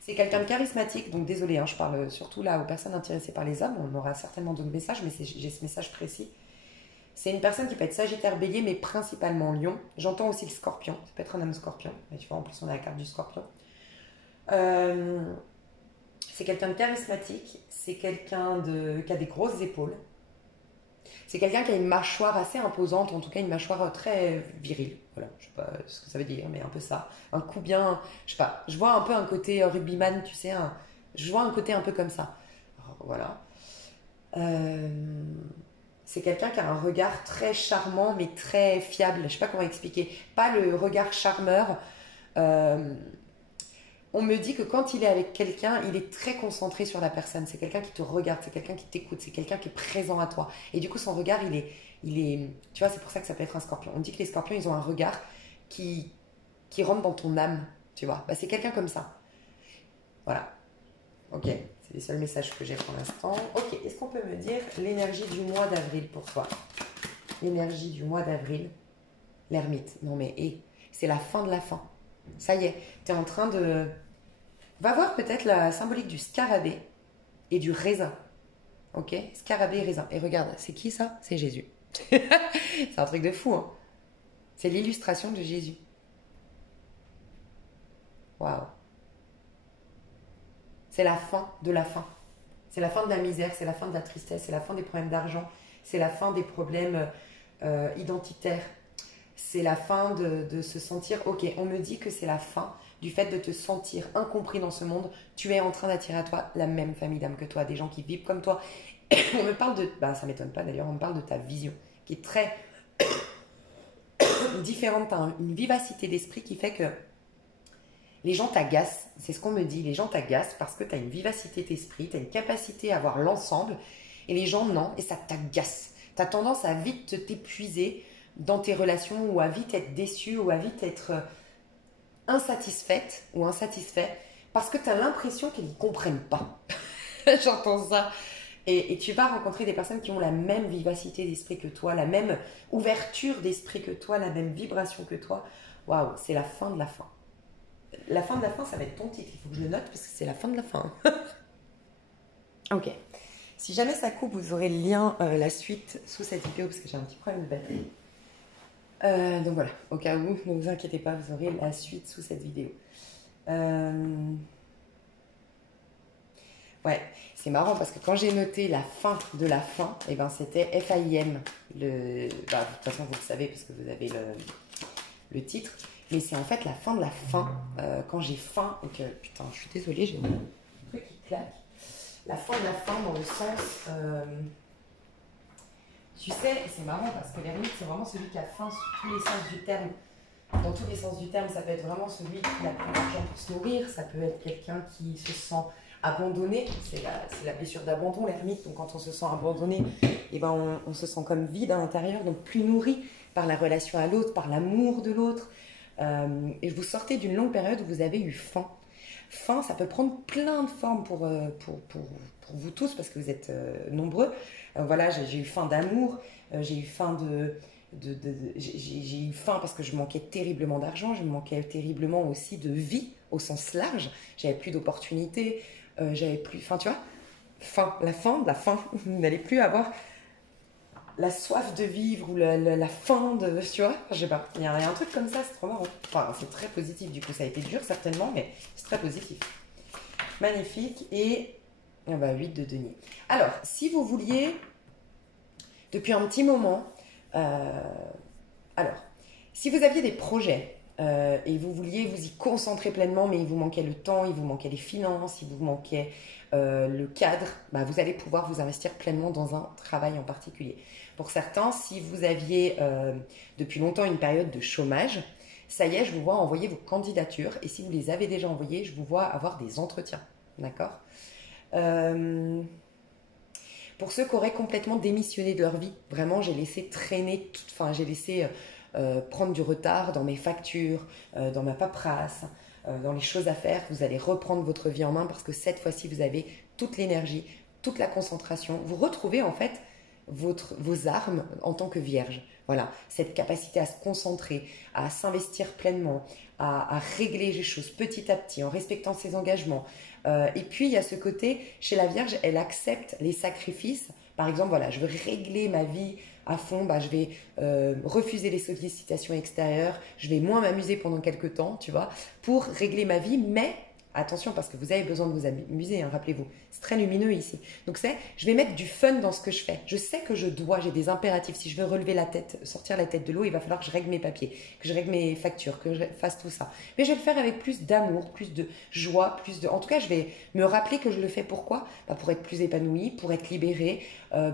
C'est quelqu'un de charismatique, donc désolé, hein, je parle surtout là aux personnes intéressées par les hommes. On aura certainement d'autres messages, mais j'ai ce message précis. C'est une personne qui peut être Sagittaire, Bélier, mais principalement Lion. J'entends aussi le Scorpion. Ça peut être un homme Scorpion. Et tu vois, en plus, on a la carte du Scorpion. C'est quelqu'un de charismatique. C'est quelqu'un qui a des grosses épaules. C'est quelqu'un qui a une mâchoire assez imposante, en tout cas une mâchoire très virile. Voilà, je sais pas ce que ça veut dire, mais un peu ça. Un coup bien, je sais pas, je vois un peu un côté rugbyman, tu sais, je vois un côté un peu comme ça. Alors, voilà. C'est quelqu'un qui a un regard très charmant, mais très fiable. Je sais pas comment expliquer. Pas le regard charmeur. On me dit que quand il est avec quelqu'un, il est très concentré sur la personne. C'est quelqu'un qui te regarde, c'est quelqu'un qui t'écoute, c'est quelqu'un qui est présent à toi. Et du coup, son regard, il est... Tu vois, c'est pour ça que ça peut être un scorpion. On dit que les scorpions, ils ont un regard qui rentre dans ton âme, tu vois. Bah, c'est quelqu'un comme ça. Voilà. Ok, c'est les seuls messages que j'ai pour l'instant. Ok, est-ce qu'on peut me dire l'énergie du mois d'avril pour toi? L'énergie du mois d'avril. L'ermite. Non mais, c'est la fin de la fin. Ça y est, tu es en train de... Va voir peut-être la symbolique du scarabée et du raisin. Ok? Scarabée et raisin. Et regarde, c'est qui ça? C'est Jésus. C'est un truc de fou, hein? C'est l'illustration de Jésus. Waouh. C'est la fin de la fin. C'est la fin de la misère, c'est la fin de la tristesse, c'est la fin des problèmes d'argent, c'est la fin des problèmes identitaires. C'est la fin de se sentir... Ok, on me dit que c'est la fin du fait de te sentir incompris dans ce monde. Tu es en train d'attirer à toi la même famille d'âme que toi, des gens qui vivent comme toi. On me parle de... Bah, ça m'étonne pas d'ailleurs, on me parle de ta vision, qui est très différente. Tu as une vivacité d'esprit qui fait que les gens t'agacent. C'est ce qu'on me dit, les gens t'agacent parce que tu as une vivacité d'esprit, tu as une capacité à voir l'ensemble. Et les gens, non, et ça t'agace. Tu as tendance à vite t'épuiser dans tes relations ou à vite être déçu ou à vite être insatisfaite ou insatisfait parce que tu as l'impression qu'ils ne comprennent pas. J'entends ça. Et tu vas rencontrer des personnes qui ont la même vivacité d'esprit que toi, la même ouverture d'esprit que toi, la même vibration que toi. Waouh, c'est la fin de la fin. La fin de la fin, ça va être ton titre. Il faut que je le note parce que c'est la fin de la fin. Ok. Si jamais ça coupe, vous aurez le lien, la suite sous cette vidéo parce que j'ai un petit problème de batterie. Donc voilà, au cas où, ne vous inquiétez pas, vous aurez la suite sous cette vidéo. Ouais, c'est marrant parce que quand j'ai noté la fin de la fin, et ben c'était FAIM. De toute façon, vous le savez parce que vous avez le titre. Mais c'est en fait la fin de la fin. Quand j'ai faim et que... Putain, je suis désolée, j'ai un truc qui claque. La fin de la fin dans le sens... tu sais, c'est marrant parce que l'ermite, c'est vraiment celui qui a faim sur tous les sens du terme. dans tous les sens du terme, ça peut être vraiment celui qui n'a plus d'argent pour se nourrir, ça peut être quelqu'un qui se sent abandonné, c'est la blessure d'abandon, l'ermite, donc quand on se sent abandonné, eh ben on se sent comme vide à l'intérieur, donc plus nourri par la relation à l'autre, par l'amour de l'autre, et vous sortez d'une longue période où vous avez eu faim. Faim, ça peut prendre plein de formes pour vous tous, parce que vous êtes nombreux. Voilà, j'ai eu faim d'amour, j'ai eu faim j'ai eu faim parce que je manquais terriblement d'argent, je manquais terriblement aussi de vie au sens large, j'avais plus d'opportunités, j'avais plus, enfin tu vois, la faim, vous n'allez plus avoir la soif de vivre ou la faim de, tu vois, je sais pas, il y a un truc comme ça, c'est trop marrant, enfin c'est très positif du coup, ça a été dur certainement, mais c'est très positif. Magnifique, et ah bah, 8 de denier. Alors, si vous vouliez, depuis un petit moment, alors, si vous aviez des projets et vous vouliez vous y concentrer pleinement, mais il vous manquait le temps, il vous manquait les finances, il vous manquait le cadre, bah, vous allez pouvoir vous investir pleinement dans un travail en particulier. Pour certains, si vous aviez depuis longtemps une période de chômage, ça y est, je vous vois envoyer vos candidatures, et si vous les avez déjà envoyées, je vous vois avoir des entretiens. D'accord. Pour ceux qui auraient complètement démissionné de leur vie, vraiment, j'ai laissé traîner, enfin, j'ai laissé prendre du retard dans mes factures, dans ma paperasse, dans les choses à faire. Vous allez reprendre votre vie en main parce que cette fois-ci, vous avez toute l'énergie, toute la concentration. Vous retrouvez en fait vos armes en tant que vierge. Voilà, cette capacité à se concentrer, à s'investir pleinement, à régler les choses petit à petit en respectant ses engagements. Et puis, il y a ce côté, chez la Vierge, elle accepte les sacrifices. Par exemple, voilà, je veux régler ma vie à fond, bah, je vais refuser les sollicitations extérieures, je vais moins m'amuser pendant quelques temps, tu vois, pour régler ma vie, mais attention, parce que vous avez besoin de vous amuser, hein, rappelez-vous, c'est très lumineux ici. Donc je vais mettre du fun dans ce que je fais. Je sais que j'ai des impératifs. Si je veux relever la tête, sortir la tête de l'eau, il va falloir que je règle mes papiers, que je règle mes factures, que je fasse tout ça. Mais je vais le faire avec plus d'amour, plus de joie, En tout cas, je vais me rappeler que je le fais pourquoi ? Bah, pour être plus épanouie, pour être libérée,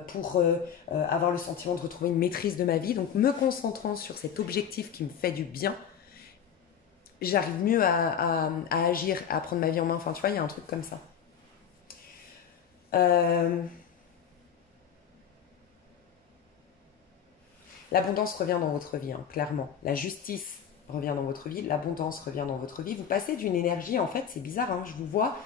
pour avoir le sentiment de retrouver une maîtrise de ma vie. Donc, me concentrant sur cet objectif qui me fait du bien, j'arrive mieux à agir, à prendre ma vie en main. Enfin, tu vois, il y a un truc comme ça. L'abondance revient dans votre vie, hein, clairement. La justice revient dans votre vie, l'abondance revient dans votre vie. Vous passez d'une énergie, en fait, c'est bizarre, hein, je vous vois,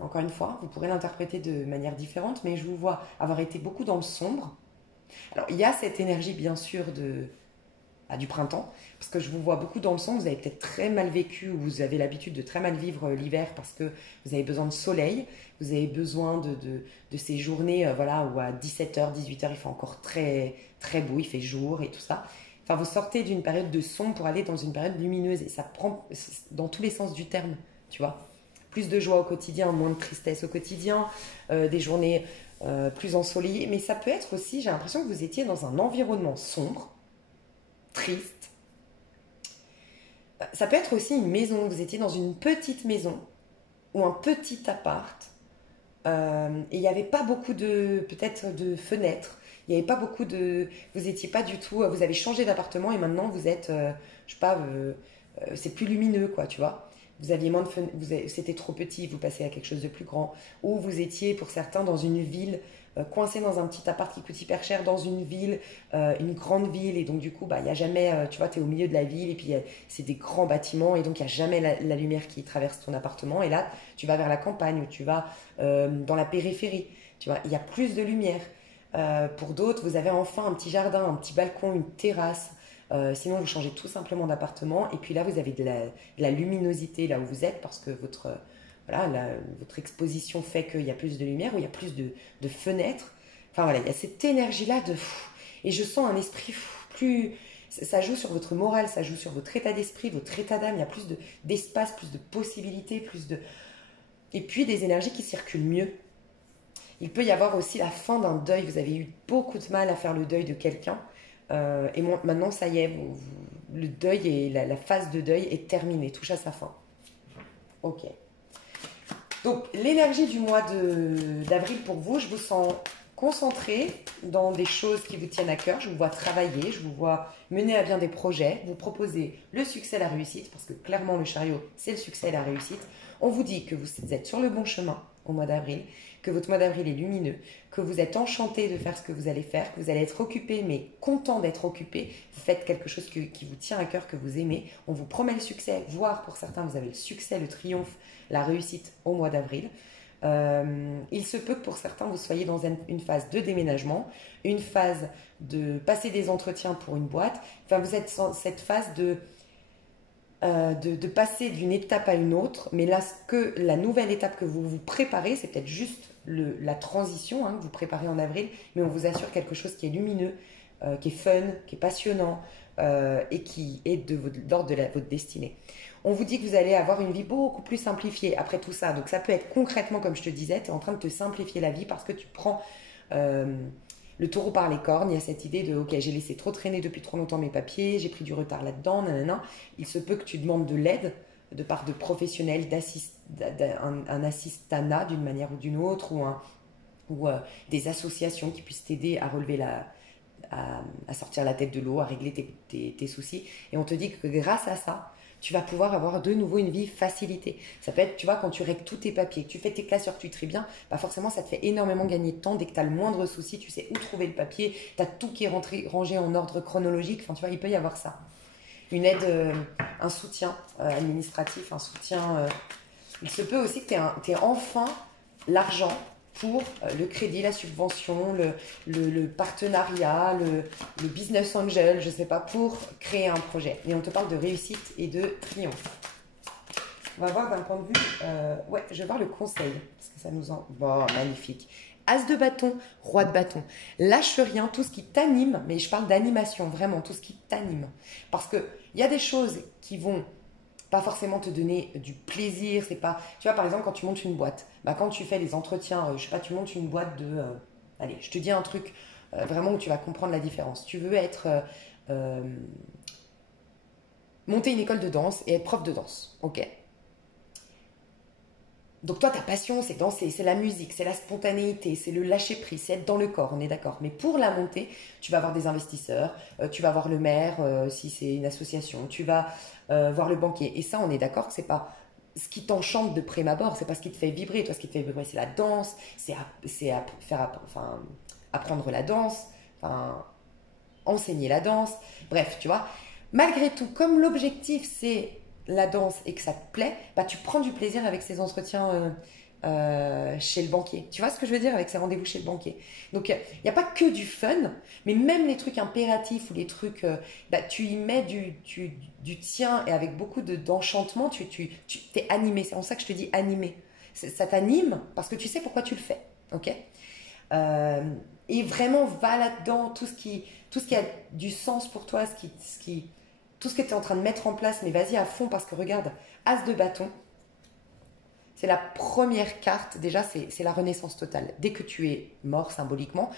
encore une fois, vous pourrez l'interpréter de manière différente, mais je vous vois avoir été beaucoup dans le sombre. Alors, il y a cette énergie, bien sûr, du printemps, parce que je vous vois beaucoup dans le sombre, vous avez peut-être très mal vécu, ou vous avez l'habitude de très mal vivre l'hiver parce que vous avez besoin de soleil, vous avez besoin de ces journées voilà, où à 17h, 18h, il fait encore très, très beau, il fait jour et tout ça. Enfin, vous sortez d'une période de sombre pour aller dans une période lumineuse, et ça prend dans tous les sens du terme, tu vois. Plus de joie au quotidien, moins de tristesse au quotidien, des journées plus ensoleillées, mais ça peut être aussi, j'ai l'impression que vous étiez dans un environnement sombre, triste. Ça peut être aussi une maison, vous étiez dans une petite maison ou un petit appart et il n'y avait pas beaucoup peut-être de fenêtres, il n'y avait pas beaucoup vous n'étiez pas du tout, vous avez changé d'appartement et maintenant vous êtes, je sais pas, c'est plus lumineux quoi, tu vois. Vous aviez moins de fenêtres, c'était trop petit, vous passez à quelque chose de plus grand, ou vous étiez pour certains dans une ville coincé dans un petit appart qui coûte hyper cher dans une ville, une grande ville, et donc du coup, bah, il y a jamais, tu vois, tu es au milieu de la ville, et puis c'est des grands bâtiments, et donc il n'y a jamais la lumière qui traverse ton appartement, et là, tu vas vers la campagne, ou tu vas dans la périphérie, tu vois, il y a plus de lumière. Pour d'autres, vous avez enfin un petit jardin, un petit balcon, une terrasse, sinon vous changez tout simplement d'appartement, et puis là, vous avez de la luminosité là où vous êtes, parce que voilà, votre exposition fait qu'il y a plus de lumière, ou il y a plus de fenêtres. Enfin voilà, il y a cette énergie-là et je sens un esprit plus... Ça joue sur votre morale, ça joue sur votre état d'esprit, votre état d'âme. Il y a plus d'espace, plus de possibilités, Et puis des énergies qui circulent mieux. Il peut y avoir aussi la fin d'un deuil. Vous avez eu beaucoup de mal à faire le deuil de quelqu'un. Et maintenant, ça y est, le deuil et la phase de deuil est terminée, touche à sa fin. Ok. Donc, l'énergie du mois d'avril pour vous, je vous sens concentré dans des choses qui vous tiennent à cœur. Je vous vois travailler, je vous vois mener à bien des projets, vous proposer le succès et la réussite, parce que clairement le chariot, c'est le succès et la réussite. On vous dit que vous êtes sur le bon chemin au mois d'avril, que votre mois d'avril est lumineux, que vous êtes enchanté de faire ce que vous allez faire, que vous allez être occupé, mais content d'être occupé. Vous faites quelque chose qui vous tient à cœur, que vous aimez. On vous promet le succès, voire pour certains, vous avez le succès, le triomphe, la réussite au mois d'avril. Il se peut que pour certains, vous soyez dans une phase de déménagement, une phase de passer des entretiens pour une boîte. Enfin, vous êtes dans cette phase de passer d'une étape à une autre. Mais là, la nouvelle étape que vous vous préparez, c'est peut-être juste la transition que vous préparez en avril, mais on vous assure quelque chose qui est lumineux, qui est fun, qui est passionnant et qui est de l'ordre de votre destinée. On vous dit que vous allez avoir une vie beaucoup plus simplifiée après tout ça. Donc ça peut être concrètement, comme je te disais, tu es en train de te simplifier la vie parce que tu prends le taureau par les cornes. Il y a cette idée de « Ok, j'ai laissé trop traîner depuis trop longtemps mes papiers, j'ai pris du retard là-dedans, nanana. » Il se peut que tu demandes de l'aide de part de professionnels, un assistanat d'une manière ou d'une autre, ou des associations qui puissent t'aider à relever à sortir la tête de l'eau, à régler tes soucis. Et on te dit que grâce à ça, tu vas pouvoir avoir de nouveau une vie facilitée. Ça peut être, tu vois, quand tu règles tous tes papiers, que tu fais tes classes tu tries bien, bah forcément, ça te fait énormément gagner de temps. Dès que tu as le moindre souci, tu sais où trouver le papier, tu as tout qui est rangé en ordre chronologique. Enfin, tu vois, il peut y avoir ça. Une aide, un soutien administratif, un soutien... il se peut aussi que tu aies enfin l'argent pour le crédit, la subvention, le partenariat, le business angel, je ne sais pas, pour créer un projet. Et on te parle de réussite et de triomphe. On va voir d'un point de vue... ouais, je vais voir le conseil, parce que ça nous en... Bon, magnifique. As de bâton, roi de bâton. Lâche rien, tout ce qui t'anime, mais je parle d'animation, vraiment, tout ce qui t'anime. Parce qu'il y a des choses qui vont pas forcément te donner du plaisir, c'est pas... Tu vois, par exemple, quand tu montes une boîte, bah, quand tu fais les entretiens, je sais pas, tu montes une boîte de... allez, je te dis un truc vraiment où tu vas comprendre la différence. Tu veux être... monter une école de danse et être prof de danse, ok. Donc toi, ta passion, c'est danser, c'est la musique, c'est la spontanéité, c'est le lâcher-prise, c'est être dans le corps, on est d'accord. Mais pour la montée, tu vas avoir des investisseurs, tu vas voir le maire si c'est une association, tu vas voir le banquier. Et ça, on est d'accord que c'est pas ce qui t'enchante de prime abord, c'est pas ce qui te fait vibrer. Toi, ce qui te fait vibrer, c'est la danse, apprendre la danse, enseigner la danse. Bref, tu vois. Malgré tout, comme l'objectif, c'est la danse et que ça te plaît, bah, tu prends du plaisir avec ces entretiens chez le banquier. Tu vois ce que je veux dire avec ces rendez-vous chez le banquier. Donc, il n'y a pas que du fun, mais même les trucs impératifs ou les trucs, bah, tu y mets du tien et avec beaucoup d'enchantement, tu t'es animé. C'est en ça que je te dis animé. Ça t'anime parce que tu sais pourquoi tu le fais. Ok. Et vraiment, va là-dedans, tout ce qui a du sens pour toi, tout ce que tu es en train de mettre en place, mais vas-y à fond parce que regarde, As de bâton, c'est la première carte, déjà c'est la renaissance totale. Dès que tu es mort symboliquement,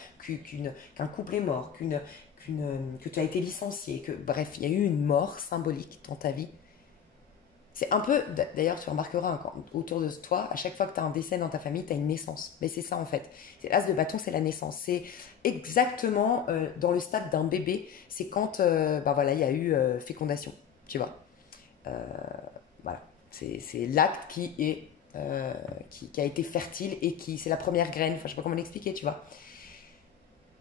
qu'un couple est mort, que tu as été licencié, bref, il y a eu une mort symbolique dans ta vie. C'est un peu, d'ailleurs tu remarqueras autour de toi, à chaque fois que tu as un décès dans ta famille, tu as une naissance. Mais c'est ça en fait. L'as de bâton, c'est la naissance. C'est exactement dans le stade d'un bébé, c'est quand voilà, il y a eu fécondation, tu vois. Voilà, c'est l'acte qui a été fertile et c'est la première graine, enfin je sais pas comment l'expliquer, tu vois.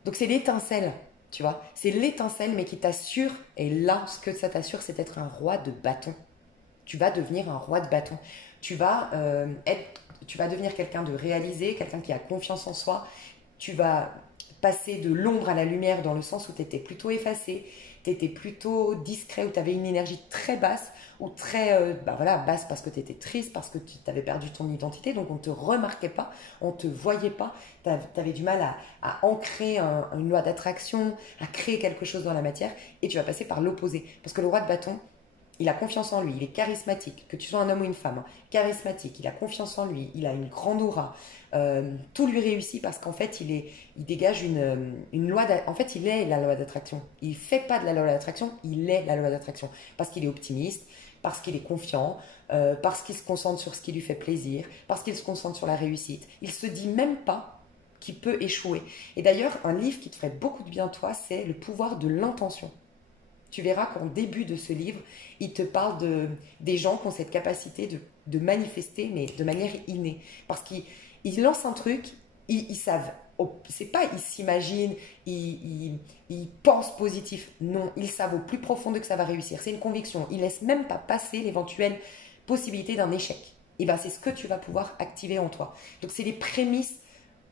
Donc c'est l'étincelle, tu vois. C'est l'étincelle mais qui t'assure, et là ce que ça t'assure, c'est d'être un roi de bâton. Tu vas devenir un roi de bâton. Tu vas devenir quelqu'un de réalisé, quelqu'un qui a confiance en soi. Tu vas passer de l'ombre à la lumière dans le sens où tu étais plutôt effacé, tu étais plutôt discret, où tu avais une énergie très basse, ou très basse parce que tu étais triste, parce que tu avais perdu ton identité, donc on ne te remarquait pas, on ne te voyait pas, tu avais du mal à ancrer une loi d'attraction, à créer quelque chose dans la matière, et tu vas passer par l'opposé. Parce que le roi de bâton, il a confiance en lui, il est charismatique, que tu sois un homme ou une femme, charismatique, il a confiance en lui, il a une grande aura, tout lui réussit parce qu'en fait il dégage une loi, en fait il est la loi d'attraction, il ne fait pas de la loi d'attraction, il est la loi d'attraction, parce qu'il est optimiste, parce qu'il est confiant, parce qu'il se concentre sur ce qui lui fait plaisir, parce qu'il se concentre sur la réussite, il ne se dit même pas qui peut échouer. Et d'ailleurs, un livre qui te ferait beaucoup de bien, toi, c'est Le pouvoir de l'intention. Tu verras qu'en début de ce livre, il te parle des gens qui ont cette capacité de manifester, mais de manière innée. Parce qu'ils lancent un truc, ils savent. C'est pas ils s'imaginent, ils pensent positif. Non, ils savent au plus profond que ça va réussir. C'est une conviction. Ils laissent même pas passer l'éventuelle possibilité d'un échec. Et bien, c'est ce que tu vas pouvoir activer en toi. Donc, c'est les prémices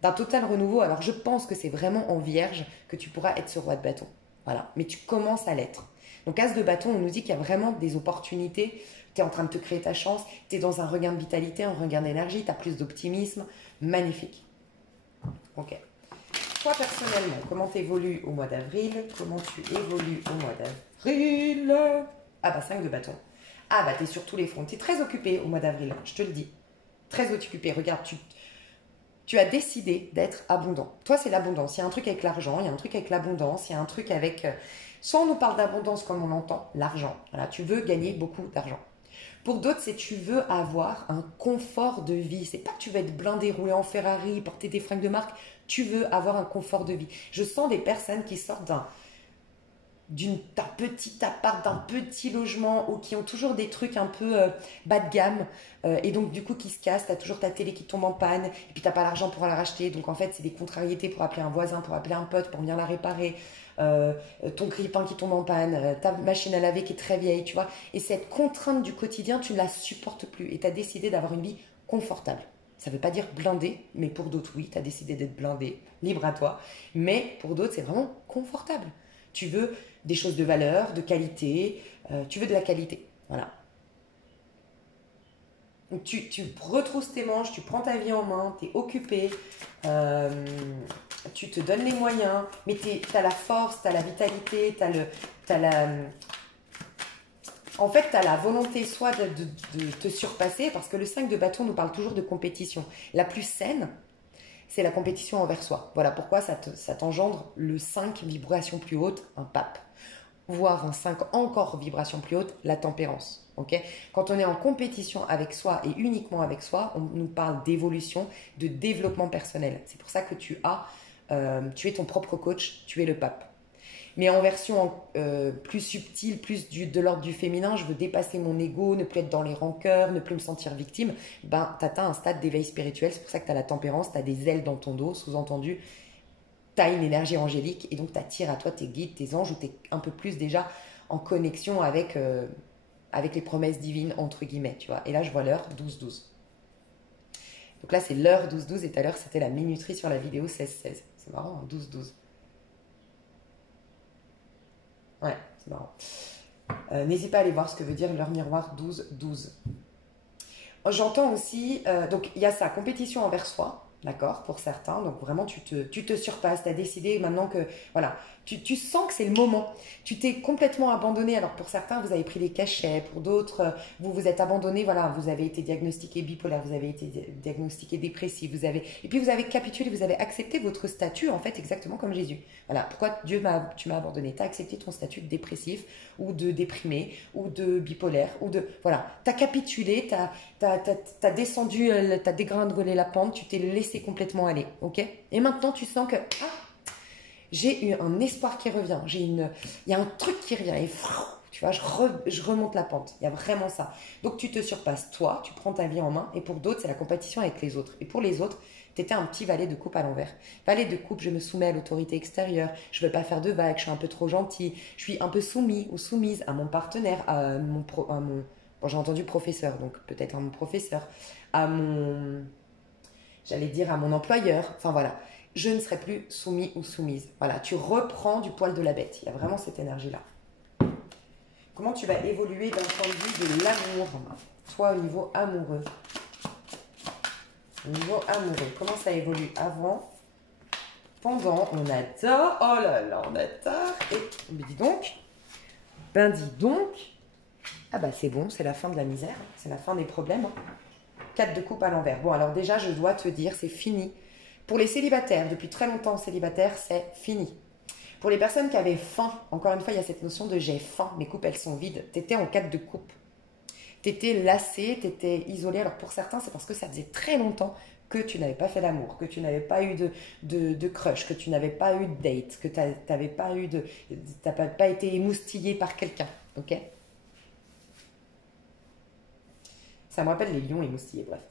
d'un total renouveau. Alors, je pense que c'est vraiment en vierge que tu pourras être ce roi de bâton. Voilà. Mais tu commences à l'être. Donc, as de bâton, on nous dit qu'il y a vraiment des opportunités. Tu es en train de te créer ta chance. Tu es dans un regain de vitalité, un regain d'énergie. Tu as plus d'optimisme. Magnifique. Ok. Toi, personnellement, comment tu évolues au mois d'avril? Comment tu évolues au mois d'avril? Ah bah, 5 de bâton. Ah bah, tu es sur tous les fronts. Tu es très occupé au mois d'avril, je te le dis. Très occupé. Regarde, tu as décidé d'être abondant. Toi, c'est l'abondance. Il y a un truc avec l'argent, il y a un truc avec l'abondance, il y a un truc avec... Soit on nous parle d'abondance comme on l'entend, l'argent. Voilà, tu veux gagner beaucoup d'argent. Pour d'autres, c'est tu veux avoir un confort de vie. C'est pas que tu veux être blindé, rouler en Ferrari, porter des fringues de marque. Tu veux avoir un confort de vie. Je sens des personnes qui sortent d'un petit appart, d'un petit logement ou qui ont toujours des trucs un peu bas de gamme et donc du coup qui se cassent, tu as toujours ta télé qui tombe en panne et puis tu n'as pas l'argent pour la racheter, donc en fait c'est des contrariétés pour appeler un voisin, pour appeler un pote, pour venir la réparer, ton grille-pain qui tombe en panne, ta machine à laver qui est très vieille, tu vois, et cette contrainte du quotidien tu ne la supportes plus et tu as décidé d'avoir une vie confortable. Ça ne veut pas dire blindé, mais pour d'autres oui, tu as décidé d'être blindé, libre à toi, mais pour d'autres c'est vraiment confortable. Tu veux des choses de valeur, de qualité, tu veux de la qualité. Voilà. Donc tu retrousses tes manches, tu prends ta vie en main, tu es occupé, tu te donnes les moyens, mais tu as la force, tu as la vitalité, en fait, tu as la volonté soit de te surpasser, parce que le 5 de bâton nous parle toujours de compétition. La plus saine, c'est la compétition envers soi. Voilà pourquoi ça t'engendre le 5, vibration plus haute, un pape. Voire un 5 encore vibration plus haute, la tempérance. Okay, quand on est en compétition avec soi et uniquement avec soi, on nous parle d'évolution, de développement personnel. C'est pour ça que tu es ton propre coach, tu es le pape. Mais en version plus subtile, plus de l'ordre du féminin, je veux dépasser mon ego, ne plus être dans les rancœurs, ne plus me sentir victime, ben, tu atteins un stade d'éveil spirituel. C'est pour ça que tu as la tempérance, tu as des ailes dans ton dos, sous-entendu, tu as une énergie angélique et donc tu attires à toi tes guides, tes anges, ou tu es un peu plus déjà en connexion avec les promesses divines, entre guillemets, tu vois. Et là, je vois l'heure 12-12. Donc là, c'est l'heure 12-12 et tout à l'heure, c'était la minuterie sur la vidéo 16-16. C'est marrant, hein, 12-12. Ouais, c'est marrant. N'hésite pas à aller voir ce que veut dire l'heure miroir 12-12. J'entends aussi, donc il y a ça, compétition envers soi, d'accord, pour certains. Donc vraiment, tu te surpasses, tu as décidé maintenant que, voilà, tu sens que c'est le moment. Tu t'es complètement abandonné. Alors pour certains, vous avez pris les cachets. Pour d'autres, vous vous êtes abandonné. Voilà, vous avez été diagnostiqué bipolaire, vous avez été diagnostiqué dépressif. Et puis vous avez capitulé, vous avez accepté votre statut, en fait, exactement comme Jésus. Voilà, pourquoi tu m'as abandonné. Tu as accepté ton statut de dépressif ou de déprimé ou de bipolaire. Voilà, tu as capitulé, t'as descendu, t'as dégringolé la pente, tu t'es laissé complètement aller, ok? Et maintenant, tu sens que j'ai eu un espoir qui revient, il y a un truc qui revient et tu vois, je remonte la pente. Il y a vraiment ça. Donc, tu te surpasses, toi, tu prends ta vie en main et pour d'autres, c'est la compétition avec les autres. Et pour les autres, tu étais un petit valet de coupe à l'envers. Valet de coupe, je me soumets à l'autorité extérieure, je ne veux pas faire de vagues, je suis un peu trop gentil, je suis un peu soumis ou soumise à mon partenaire, à mon bon, j'ai entendu professeur, donc peut-être à mon professeur, à mon employeur, enfin voilà. Je ne serai plus soumis ou soumise. Voilà, tu reprends du poil de la bête. Il y a vraiment cette énergie-là. Comment tu vas évoluer d'un point de vue de l'amour, toi, au niveau amoureux? Au niveau amoureux, comment ça évolue avant, pendant, on adore, oh là là, on adore, et dis donc, ah bah c'est bon, c'est la fin de la misère, c'est la fin des problèmes. 4 de coupe à l'envers. Bon, alors déjà, je dois te dire, c'est fini. Pour les célibataires, depuis très longtemps célibataires, c'est fini. Pour les personnes qui avaient faim, encore une fois, il y a cette notion de j'ai faim, mes coupes, elles sont vides. Tu étais en 4 de coupe. Tu étais lassé, tu étais isolé. Alors pour certains, c'est parce que ça faisait très longtemps que tu n'avais pas fait l'amour, que tu n'avais pas eu de crush, que tu n'avais pas eu de date, que tu n'avais pas eu t'as pas été émoustillé par quelqu'un, ok? Ça me rappelle les lions émoustillés, bref.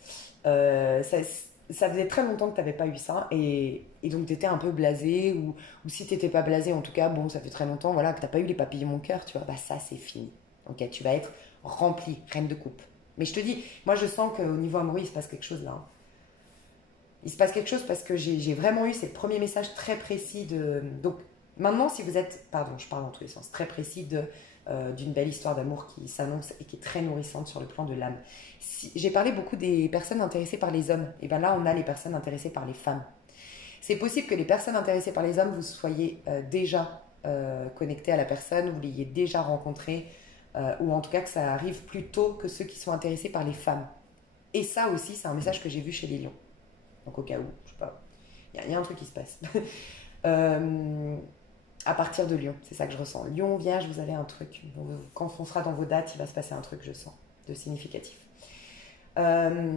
Ça faisait très longtemps que tu n'avais pas eu ça et donc tu étais un peu blasé ou si tu n'étais pas blasé, en tout cas, bon, ça fait très longtemps voilà, que tu n'as pas eu les papillons mon cœur, tu vois, bah ça c'est fini. Ok, tu vas être rempli, reine de coupe. Mais je te dis, moi je sens qu'au niveau amoureux, il se passe quelque chose là, hein. Il se passe quelque chose parce que j'ai vraiment eu ces premiers messages très précis de. Donc maintenant, si vous êtes. Pardon, je parle dans tous les sens. Très précis d'une belle histoire d'amour qui s'annonce et qui est très nourrissante sur le plan de l'âme. J'ai parlé beaucoup des personnes intéressées par les hommes. Et bien là, on a les personnes intéressées par les femmes. C'est possible que les personnes intéressées par les hommes, vous soyez déjà connecté à la personne, vous l'ayez déjà rencontré, ou en tout cas que ça arrive plus tôt que ceux qui sont intéressés par les femmes. Et ça aussi, c'est un message que j'ai vu chez les lions. Donc au cas où, je sais pas, il y a un truc qui se passe. Euh, à partir de Lion, c'est ça que je ressens. Lion, Vierge, vous avez un truc. Quand on sera dans vos dates, il va se passer un truc, je sens, de significatif. Euh,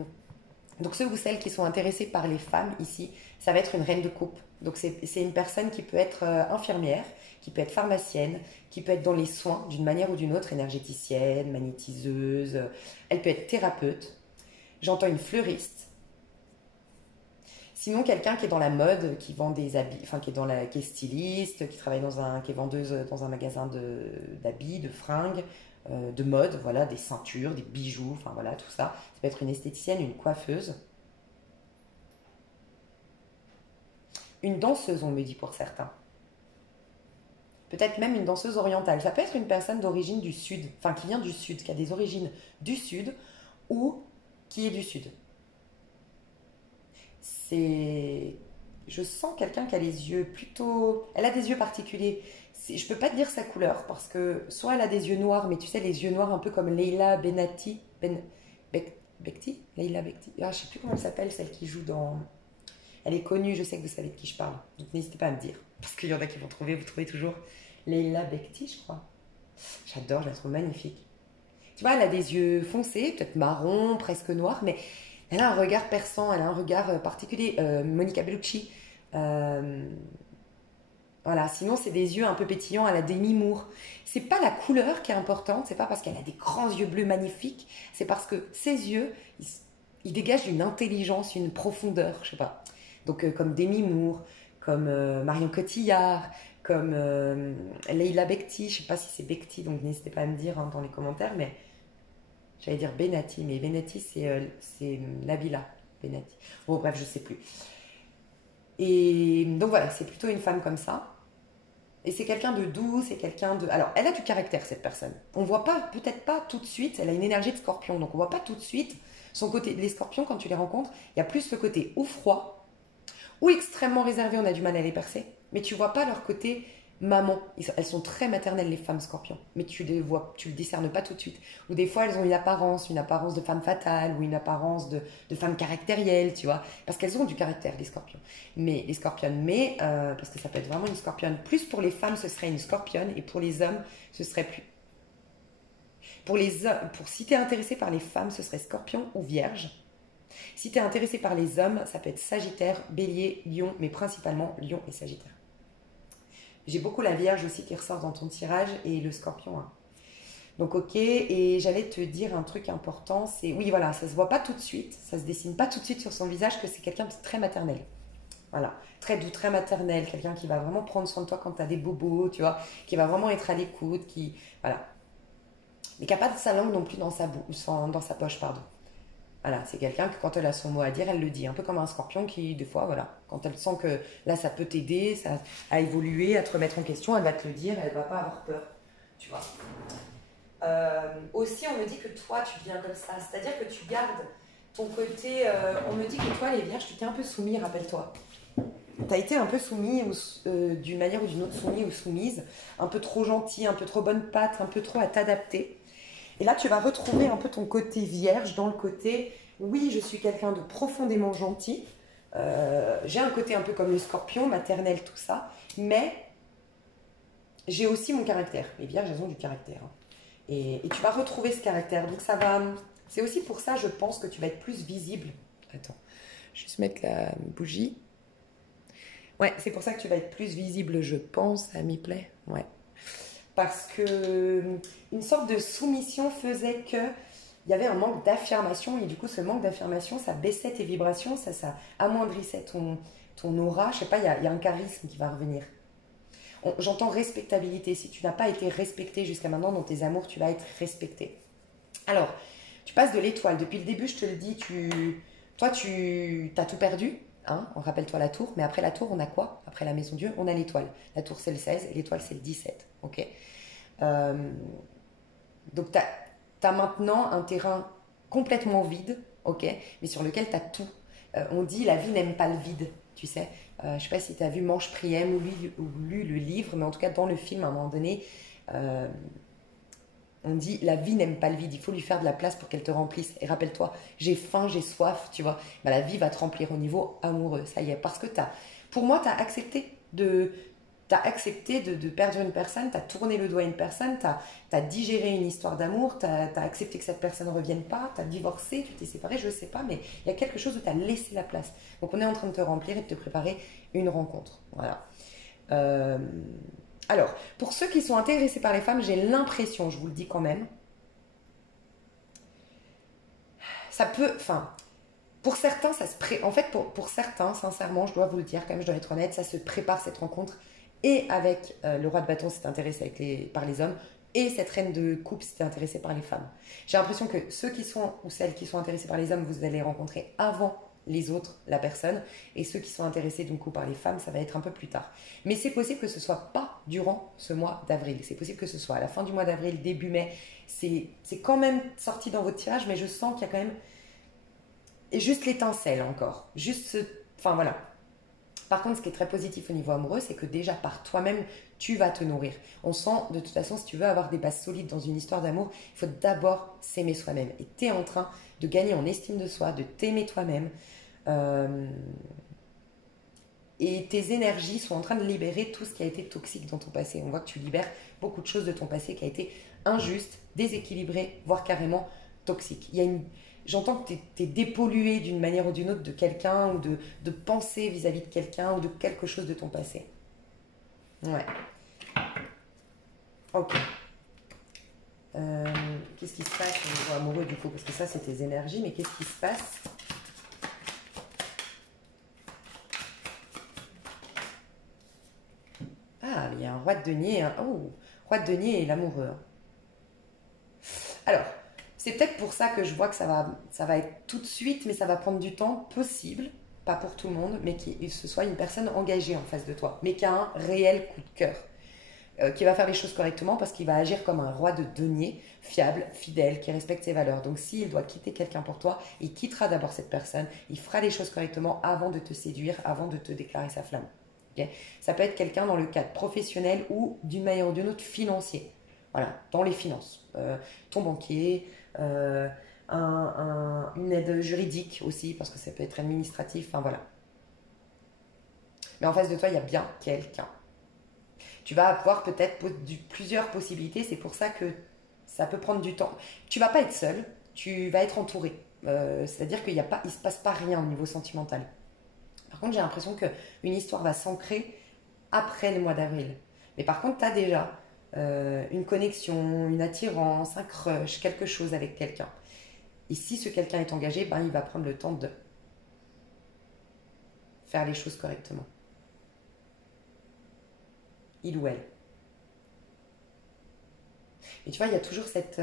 donc ceux ou celles qui sont intéressés par les femmes ici, ça va être une reine de coupe. Donc c'est une personne qui peut être infirmière, qui peut être pharmacienne, qui peut être dans les soins d'une manière ou d'une autre, énergéticienne, magnétiseuse, elle peut être thérapeute. J'entends une fleuriste. Sinon, quelqu'un qui est dans la mode, qui vend des habits, enfin qui est styliste, qui travaille qui est vendeuse dans un magasin d'habits, de fringues, de mode, voilà, des ceintures, des bijoux, enfin voilà, tout ça. Ça peut être une esthéticienne, une coiffeuse. Une danseuse, on me dit pour certains. Peut-être même une danseuse orientale. Ça peut être une personne d'origine du sud, enfin qui vient du sud, qui a des origines du sud ou qui est du sud. C'est. Je sens quelqu'un qui a les yeux plutôt. Elle a des yeux particuliers. Je peux pas te dire sa couleur parce que soit elle a des yeux noirs, mais tu sais, les yeux noirs un peu comme Leila Benati. Bekti Leila Bekti. Ah, je sais plus comment elle s'appelle, celle qui joue dans. Elle est connue, je sais que vous savez de qui je parle. Donc n'hésitez pas à me dire. Parce qu'il y en a qui vont trouver, vous trouvez toujours Leila Bekti, je crois. J'adore, je la trouve magnifique. Tu vois, elle a des yeux foncés, peut-être marron, presque noirs, mais elle a un regard perçant, elle a un regard particulier. Monica Bellucci. Euh, voilà, sinon c'est des yeux un peu pétillants à la Demi Moore. C'est pas la couleur qui est importante, c'est pas parce qu'elle a des grands yeux bleus magnifiques, c'est parce que ses yeux, ils dégagent une intelligence, une profondeur, je sais pas. Donc comme Demi Moore, comme Marion Cotillard, comme Leila Bekti, je sais pas si c'est Bekti, donc n'hésitez pas à me dire hein, dans les commentaires, mais j'allais dire Benati, mais Benati c'est Nabila Benati. Bon bref, je sais plus. Et donc voilà, c'est plutôt une femme comme ça. Et c'est quelqu'un de doux, c'est quelqu'un de... Alors, elle a du caractère, cette personne. On voit pas, peut-être pas tout de suite, elle a une énergie de scorpion, donc on voit pas tout de suite son côté... Les scorpions, quand tu les rencontres, il y a plus le côté ou froid, ou extrêmement réservé, on a du mal à les percer, mais tu vois pas leur côté maman. Elles sont très maternelles, les femmes scorpions, mais tu les vois, tu le discernes pas tout de suite. Ou des fois, elles ont une apparence de femme fatale, ou une apparence de femme caractérielle, tu vois, parce qu'elles ont du caractère, les scorpions. Mais les scorpionnes, parce que ça peut être vraiment une scorpionne. Plus pour les femmes, ce serait une scorpionne, et pour les hommes, ce serait plus. Pour si tu es intéressé par les femmes, ce serait scorpion ou vierge. Si tu es intéressé par les hommes, ça peut être Sagittaire, Bélier, Lion, mais principalement Lion et Sagittaire. J'ai beaucoup la Vierge aussi qui ressort dans ton tirage et le Scorpion. Hein. Donc ok, et j'allais te dire un truc important, c'est... Oui voilà, ça se voit pas tout de suite, ça se dessine pas tout de suite sur son visage que c'est quelqu'un de très maternel. Voilà, très doux, très maternel, quelqu'un qui va vraiment prendre soin de toi quand tu as des bobos, tu vois, qui va vraiment être à l'écoute, qui... Voilà. Mais qui n'a pas de sa langue non plus dans dans sa poche, pardon. Voilà, c'est quelqu'un que quand elle a son mot à dire, elle le dit. Un peu comme un scorpion qui, des fois, voilà, quand elle sent que là, ça peut t'aider à évoluer, à te remettre en question, elle va te le dire, elle va pas avoir peur, tu vois. Aussi, on me dit que toi, tu deviens comme ça. C'est-à-dire que tu gardes ton côté... on me dit que toi, les vierges, tu t'es un peu soumis, rappelle-toi. Tu as été un peu soumis, d'une manière ou d'une autre, soumis ou soumise. Un peu trop gentil, un peu trop bonne patte, un peu trop à t'adapter. Et là, tu vas retrouver un peu ton côté vierge dans le côté, oui, je suis quelqu'un de profondément gentil. J'ai un côté un peu comme le scorpion, maternel, tout ça. Mais j'ai aussi mon caractère. Les vierges, elles ont du caractère. Hein. Et tu vas retrouver ce caractère. Donc ça va... C'est aussi pour ça, je pense, que tu vas être plus visible. Attends. Juste mettre la bougie. Ouais, c'est pour ça que tu vas être plus visible, je pense, à mi-plaît. Ouais. Parce que une sorte de soumission faisait que il y avait un manque d'affirmation et du coup ce manque d'affirmation ça baissait tes vibrations, ça amoindrissait ton aura, je sais pas, il y a un charisme qui va revenir. J'entends respectabilité, si tu n'as pas été respecté jusqu'à maintenant dans tes amours, tu vas être respecté. Alors, tu passes de l'étoile, depuis le début je te le dis, toi tu as tout perdu, hein, rappelle-toi la tour, mais après la tour on a quoi? Après la maison Dieu, on a l'étoile. La tour c'est le 16 et l'étoile c'est le 17, ok. euh, donc, tu as maintenant un terrain complètement vide, ok, mais sur lequel tu as tout. On dit la vie n'aime pas le vide, tu sais. Je ne sais pas si tu as vu Manche Priem ou lu le livre, mais en tout cas, dans le film, à un moment donné, euh, on dit la vie n'aime pas le vide, il faut lui faire de la place pour qu'elle te remplisse. Et rappelle-toi, j'ai faim, j'ai soif, tu vois. Bah, la vie va te remplir au niveau amoureux, ça y est. Parce que pour moi, tu as accepté de perdre une personne, tu as tourné le doigt à une personne, tu as digéré une histoire d'amour, tu as accepté que cette personne ne revienne pas, tu as divorcé, tu t'es séparé, je ne sais pas, mais il y a quelque chose où tu as laissé la place. Donc on est en train de te remplir et de te préparer une rencontre. Voilà. Euh, alors, pour ceux qui sont intéressés par les femmes, j'ai l'impression, je vous le dis quand même, ça peut, enfin, pour certains, en fait, pour certains, sincèrement, je dois vous le dire, quand même, je dois être honnête, ça se prépare cette rencontre. Et avec le roi de bâton, s'est intéressé par les hommes. Et cette reine de coupe s'était intéressée par les femmes. J'ai l'impression que ceux qui sont, ou celles qui sont intéressées par les hommes, vous allez rencontrer avant les autres, la personne. Et ceux qui sont intéressés du coup par les femmes, ça va être un peu plus tard. Mais c'est possible que ce soit pas durant ce mois d'avril. C'est possible que ce soit à la fin du mois d'avril, début mai. C'est quand même sorti dans votre tirage, mais je sens qu'il y a quand même juste l'étincelle encore. Enfin voilà. Par contre, ce qui est très positif au niveau amoureux, c'est que déjà par toi-même, tu vas te nourrir. On sent, de toute façon, si tu veux avoir des bases solides dans une histoire d'amour, il faut d'abord s'aimer soi-même. Et tu es en train de gagner en estime de soi, de t'aimer toi-même. Euh, et tes énergies sont en train de libérer tout ce qui a été toxique dans ton passé. On voit que tu libères beaucoup de choses de ton passé qui a été injuste, déséquilibré, voire carrément toxique. J'entends que tu es dépollué d'une manière ou d'une autre de quelqu'un ou de penser vis-à-vis de quelqu'un ou de quelque chose de ton passé. Ouais. Ok. Qu'est-ce qui se passe au niveau amoureux du coup? Parce que ça, c'est tes énergies, mais qu'est-ce qui se passe? Ah, il y a un roi de denier. Oh, roi de denier et l'amoureux. Alors, c'est peut-être pour ça que je vois que ça va être tout de suite, mais ça va prendre du temps possible, pas pour tout le monde, mais que ce soit une personne engagée en face de toi, mais qui a un réel coup de cœur, qui va faire les choses correctement parce qu'il va agir comme un roi de denier, fiable, fidèle, qui respecte ses valeurs. Donc s'il doit quitter quelqu'un pour toi, il quittera d'abord cette personne, il fera les choses correctement avant de te séduire, avant de te déclarer sa flamme. Okay. Ça peut être quelqu'un dans le cadre professionnel ou d'une manière ou d'une autre financier. Voilà, dans les finances. Ton banquier, une aide juridique aussi, parce que ça peut être administratif, enfin voilà. Mais en face de toi, il y a bien quelqu'un. Tu vas avoir peut-être plusieurs possibilités, c'est pour ça que ça peut prendre du temps. Tu vas pas être seul, tu vas être entouré. C'est-à-dire qu'il ne se passe pas rien au niveau sentimental. Par contre, j'ai l'impression qu'une histoire va s'ancrer après le mois d'avril. Mais par contre, tu as déjà une connexion, une attirance, un crush, quelque chose avec quelqu'un. Et si ce quelqu'un est engagé, ben, il va prendre le temps de faire les choses correctement. Il ou elle. Et tu vois, il y a toujours cette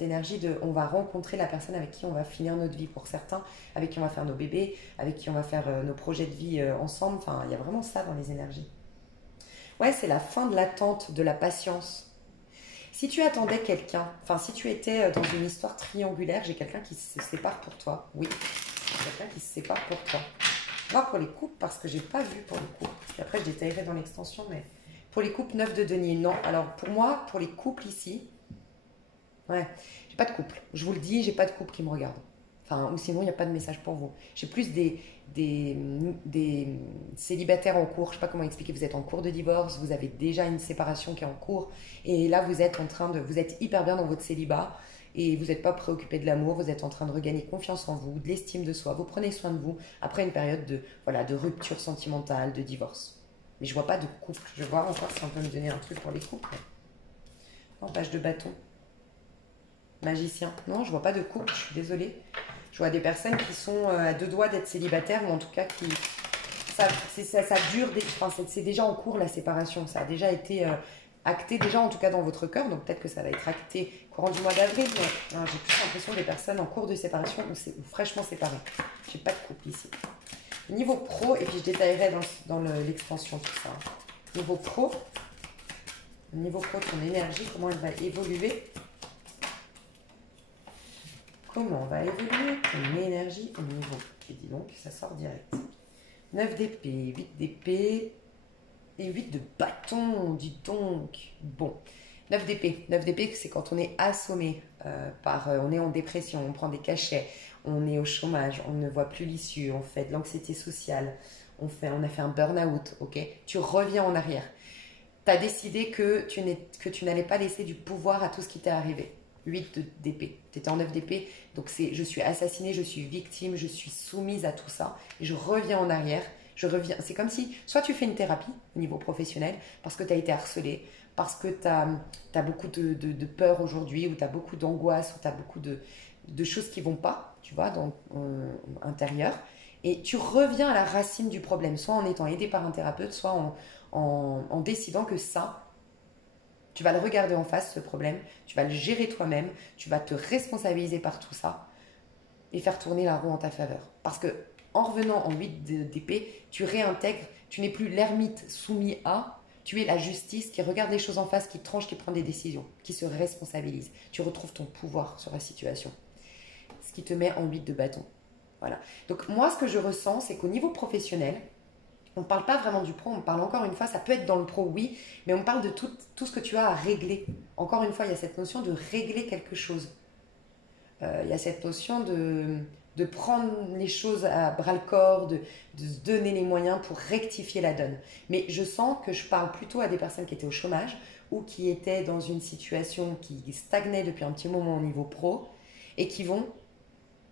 énergie de on va rencontrer la personne avec qui on va finir notre vie pour certains, avec qui on va faire nos bébés, avec qui on va faire nos projets de vie ensemble. Enfin, il y a vraiment ça dans les énergies. Ouais, c'est la fin de l'attente, de la patience. Si tu attendais quelqu'un, enfin si tu étais dans une histoire triangulaire, j'ai quelqu'un qui se sépare pour toi. Oui, quelqu'un qui se sépare pour toi. Voir pour les couples, parce que j'ai pas vu pour les couples. Puis après, je détaillerai dans l'extension, mais pour les couples 9 de denier, non. Alors pour moi, pour les couples ici, ouais, j'ai pas de couple. Je vous le dis, j'ai pas de couple qui me regarde. Enfin, ou sinon, il n'y a pas de message pour vous. J'ai plus des célibataires en cours. Je sais pas comment expliquer. Vous êtes en cours de divorce, vous avez déjà une séparation qui est en cours. Et là, vous êtes hyper bien dans votre célibat. et vous n'êtes pas préoccupé de l'amour, vous êtes en train de regagner confiance en vous, de l'estime de soi, vous prenez soin de vous après une période de, voilà, de rupture sentimentale, de divorce. Mais je vois pas de couple. Je vais voir encore si on peut me donner un truc pour les couples. Non, page de bâton. Magicien. Non, je vois pas de couple, je suis désolée. Je vois des personnes qui sont à deux doigts d'être célibataires, ou en tout cas qui... Ça dure, enfin, c'est déjà en cours la séparation. Ça a déjà été acté, déjà en tout cas dans votre cœur. Donc peut-être que ça va être acté courant du mois d'avril. Mais j'ai plus l'impression des personnes en cours de séparation ou fraîchement séparées. J'ai pas de couple ici. Niveau pro, et puis je détaillerai dans l'extension tout ça. Niveau pro, ton énergie, comment elle va évoluer? Comment va évoluer ton énergie au niveau? Et dis donc, ça sort direct. 9 d'épée, 8 d'épée et 8 de bâton, dis donc. Bon, 9 d'épée. 9 d'épée, c'est quand on est assommé on est en dépression, on prend des cachets, on est au chômage, on ne voit plus l'issue, on fait de l'anxiété sociale, on a fait un burn-out, ok? Tu reviens en arrière. Tu as décidé que tu n'allais pas laisser du pouvoir à tout ce qui t'est arrivé. 8 d'épée. Tu étais en 9 d'épée, donc c'est je suis assassinée, je suis victime, je suis soumise à tout ça, et je reviens en arrière. C'est comme si, soit tu fais une thérapie au niveau professionnel, parce que tu as été harcelé, parce que tu as beaucoup de peur aujourd'hui, ou tu as beaucoup d'angoisse, ou tu as beaucoup de choses qui vont pas, tu vois, dans intérieur, et tu reviens à la racine du problème, soit en étant aidé par un thérapeute, soit en décidant que ça, tu vas le regarder en face, ce problème, tu vas le gérer toi-même, tu vas te responsabiliser par tout ça et faire tourner la roue en ta faveur. Parce que en revenant en 8 d'épée, tu réintègres, tu n'es plus l'ermite soumis à, tu es la justice qui regarde les choses en face, qui tranche, qui prend des décisions, qui se responsabilise. Tu retrouves ton pouvoir sur la situation. Ce qui te met en 8 de bâton. Voilà. Donc moi, ce que je ressens, c'est qu'au niveau professionnel, on ne parle pas vraiment du pro, on parle encore une fois, ça peut être dans le pro, oui, mais on parle de tout ce que tu as à régler. Encore une fois, il y a cette notion de régler quelque chose. Il y a cette notion de prendre les choses à bras-le-corps, de se donner les moyens pour rectifier la donne. Mais je sens que je parle plutôt à des personnes qui étaient au chômage ou qui étaient dans une situation qui stagnait depuis un petit moment au niveau pro et qui vont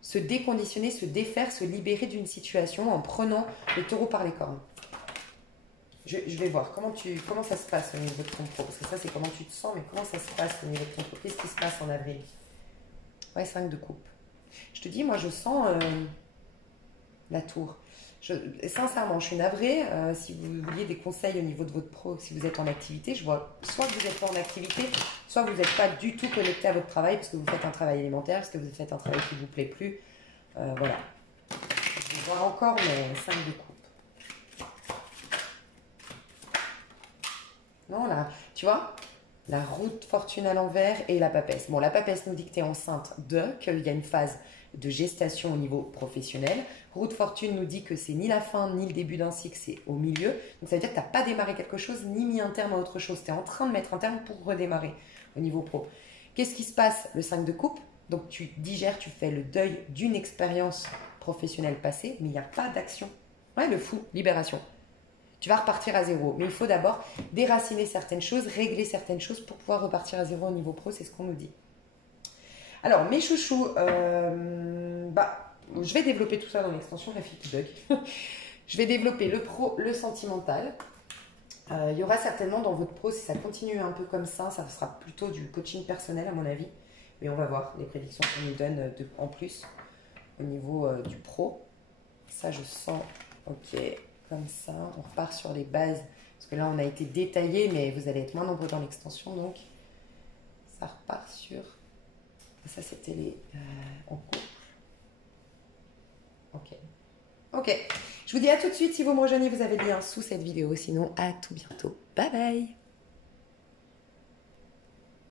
se déconditionner, se défaire, se libérer d'une situation en prenant le taureau par les cornes. Je vais voir comment ça se passe au niveau de ton pro. Parce que ça, c'est comment tu te sens, mais comment ça se passe au niveau de ton pro? Qu'est-ce qui se passe en avril? Ouais, 5 de coupe. Je te dis, moi, je sens la tour. Sincèrement, je suis navrée. Si vous vouliez des conseils au niveau de votre pro, si vous êtes en activité, je vois soit que vous n'êtes pas en activité, soit que vous n'êtes pas du tout connecté à votre travail parce que vous faites un travail alimentaire, parce que vous faites un travail qui ne vous plaît plus. Voilà. Je vais voir encore, mais 5 de coupe. Non, là, tu vois, la route fortune à l'envers et la papesse. Bon, la papesse nous dit que tu es enceinte qu'il y a une phase de gestation au niveau professionnel. Route fortune nous dit que c'est ni la fin ni le début d'un cycle, c'est au milieu. Donc ça veut dire que tu n'as pas démarré quelque chose ni mis un terme à autre chose. Tu es en train de mettre un terme pour redémarrer au niveau pro. Qu'est-ce qui se passe? Le 5 de coupe. Donc tu digères, tu fais le deuil d'une expérience professionnelle passée, mais il n'y a pas d'action. Ouais, le fou, libération. Tu vas repartir à zéro. Mais il faut d'abord déraciner certaines choses, régler certaines choses pour pouvoir repartir à zéro au niveau pro, c'est ce qu'on nous dit. Alors, mes chouchous, je vais développer tout ça dans l'extension, la fille qui bug. Je vais développer le pro, le sentimental. Il y aura certainement dans votre pro, si ça continue un peu comme ça sera plutôt du coaching personnel à mon avis. Mais on va voir les prédictions qu'on nous donne en plus au niveau du pro. Ça, je sens, ok, comme ça. On repart sur les bases. Parce que là, on a été détaillé, mais vous allez être moins nombreux dans l'extension. Donc, ça repart sur... Ça, c'était les en cours. Ok. Ok. Je vous dis à tout de suite. Si vous me rejoignez, vous avez le lien sous cette vidéo. Sinon, à tout bientôt. Bye bye.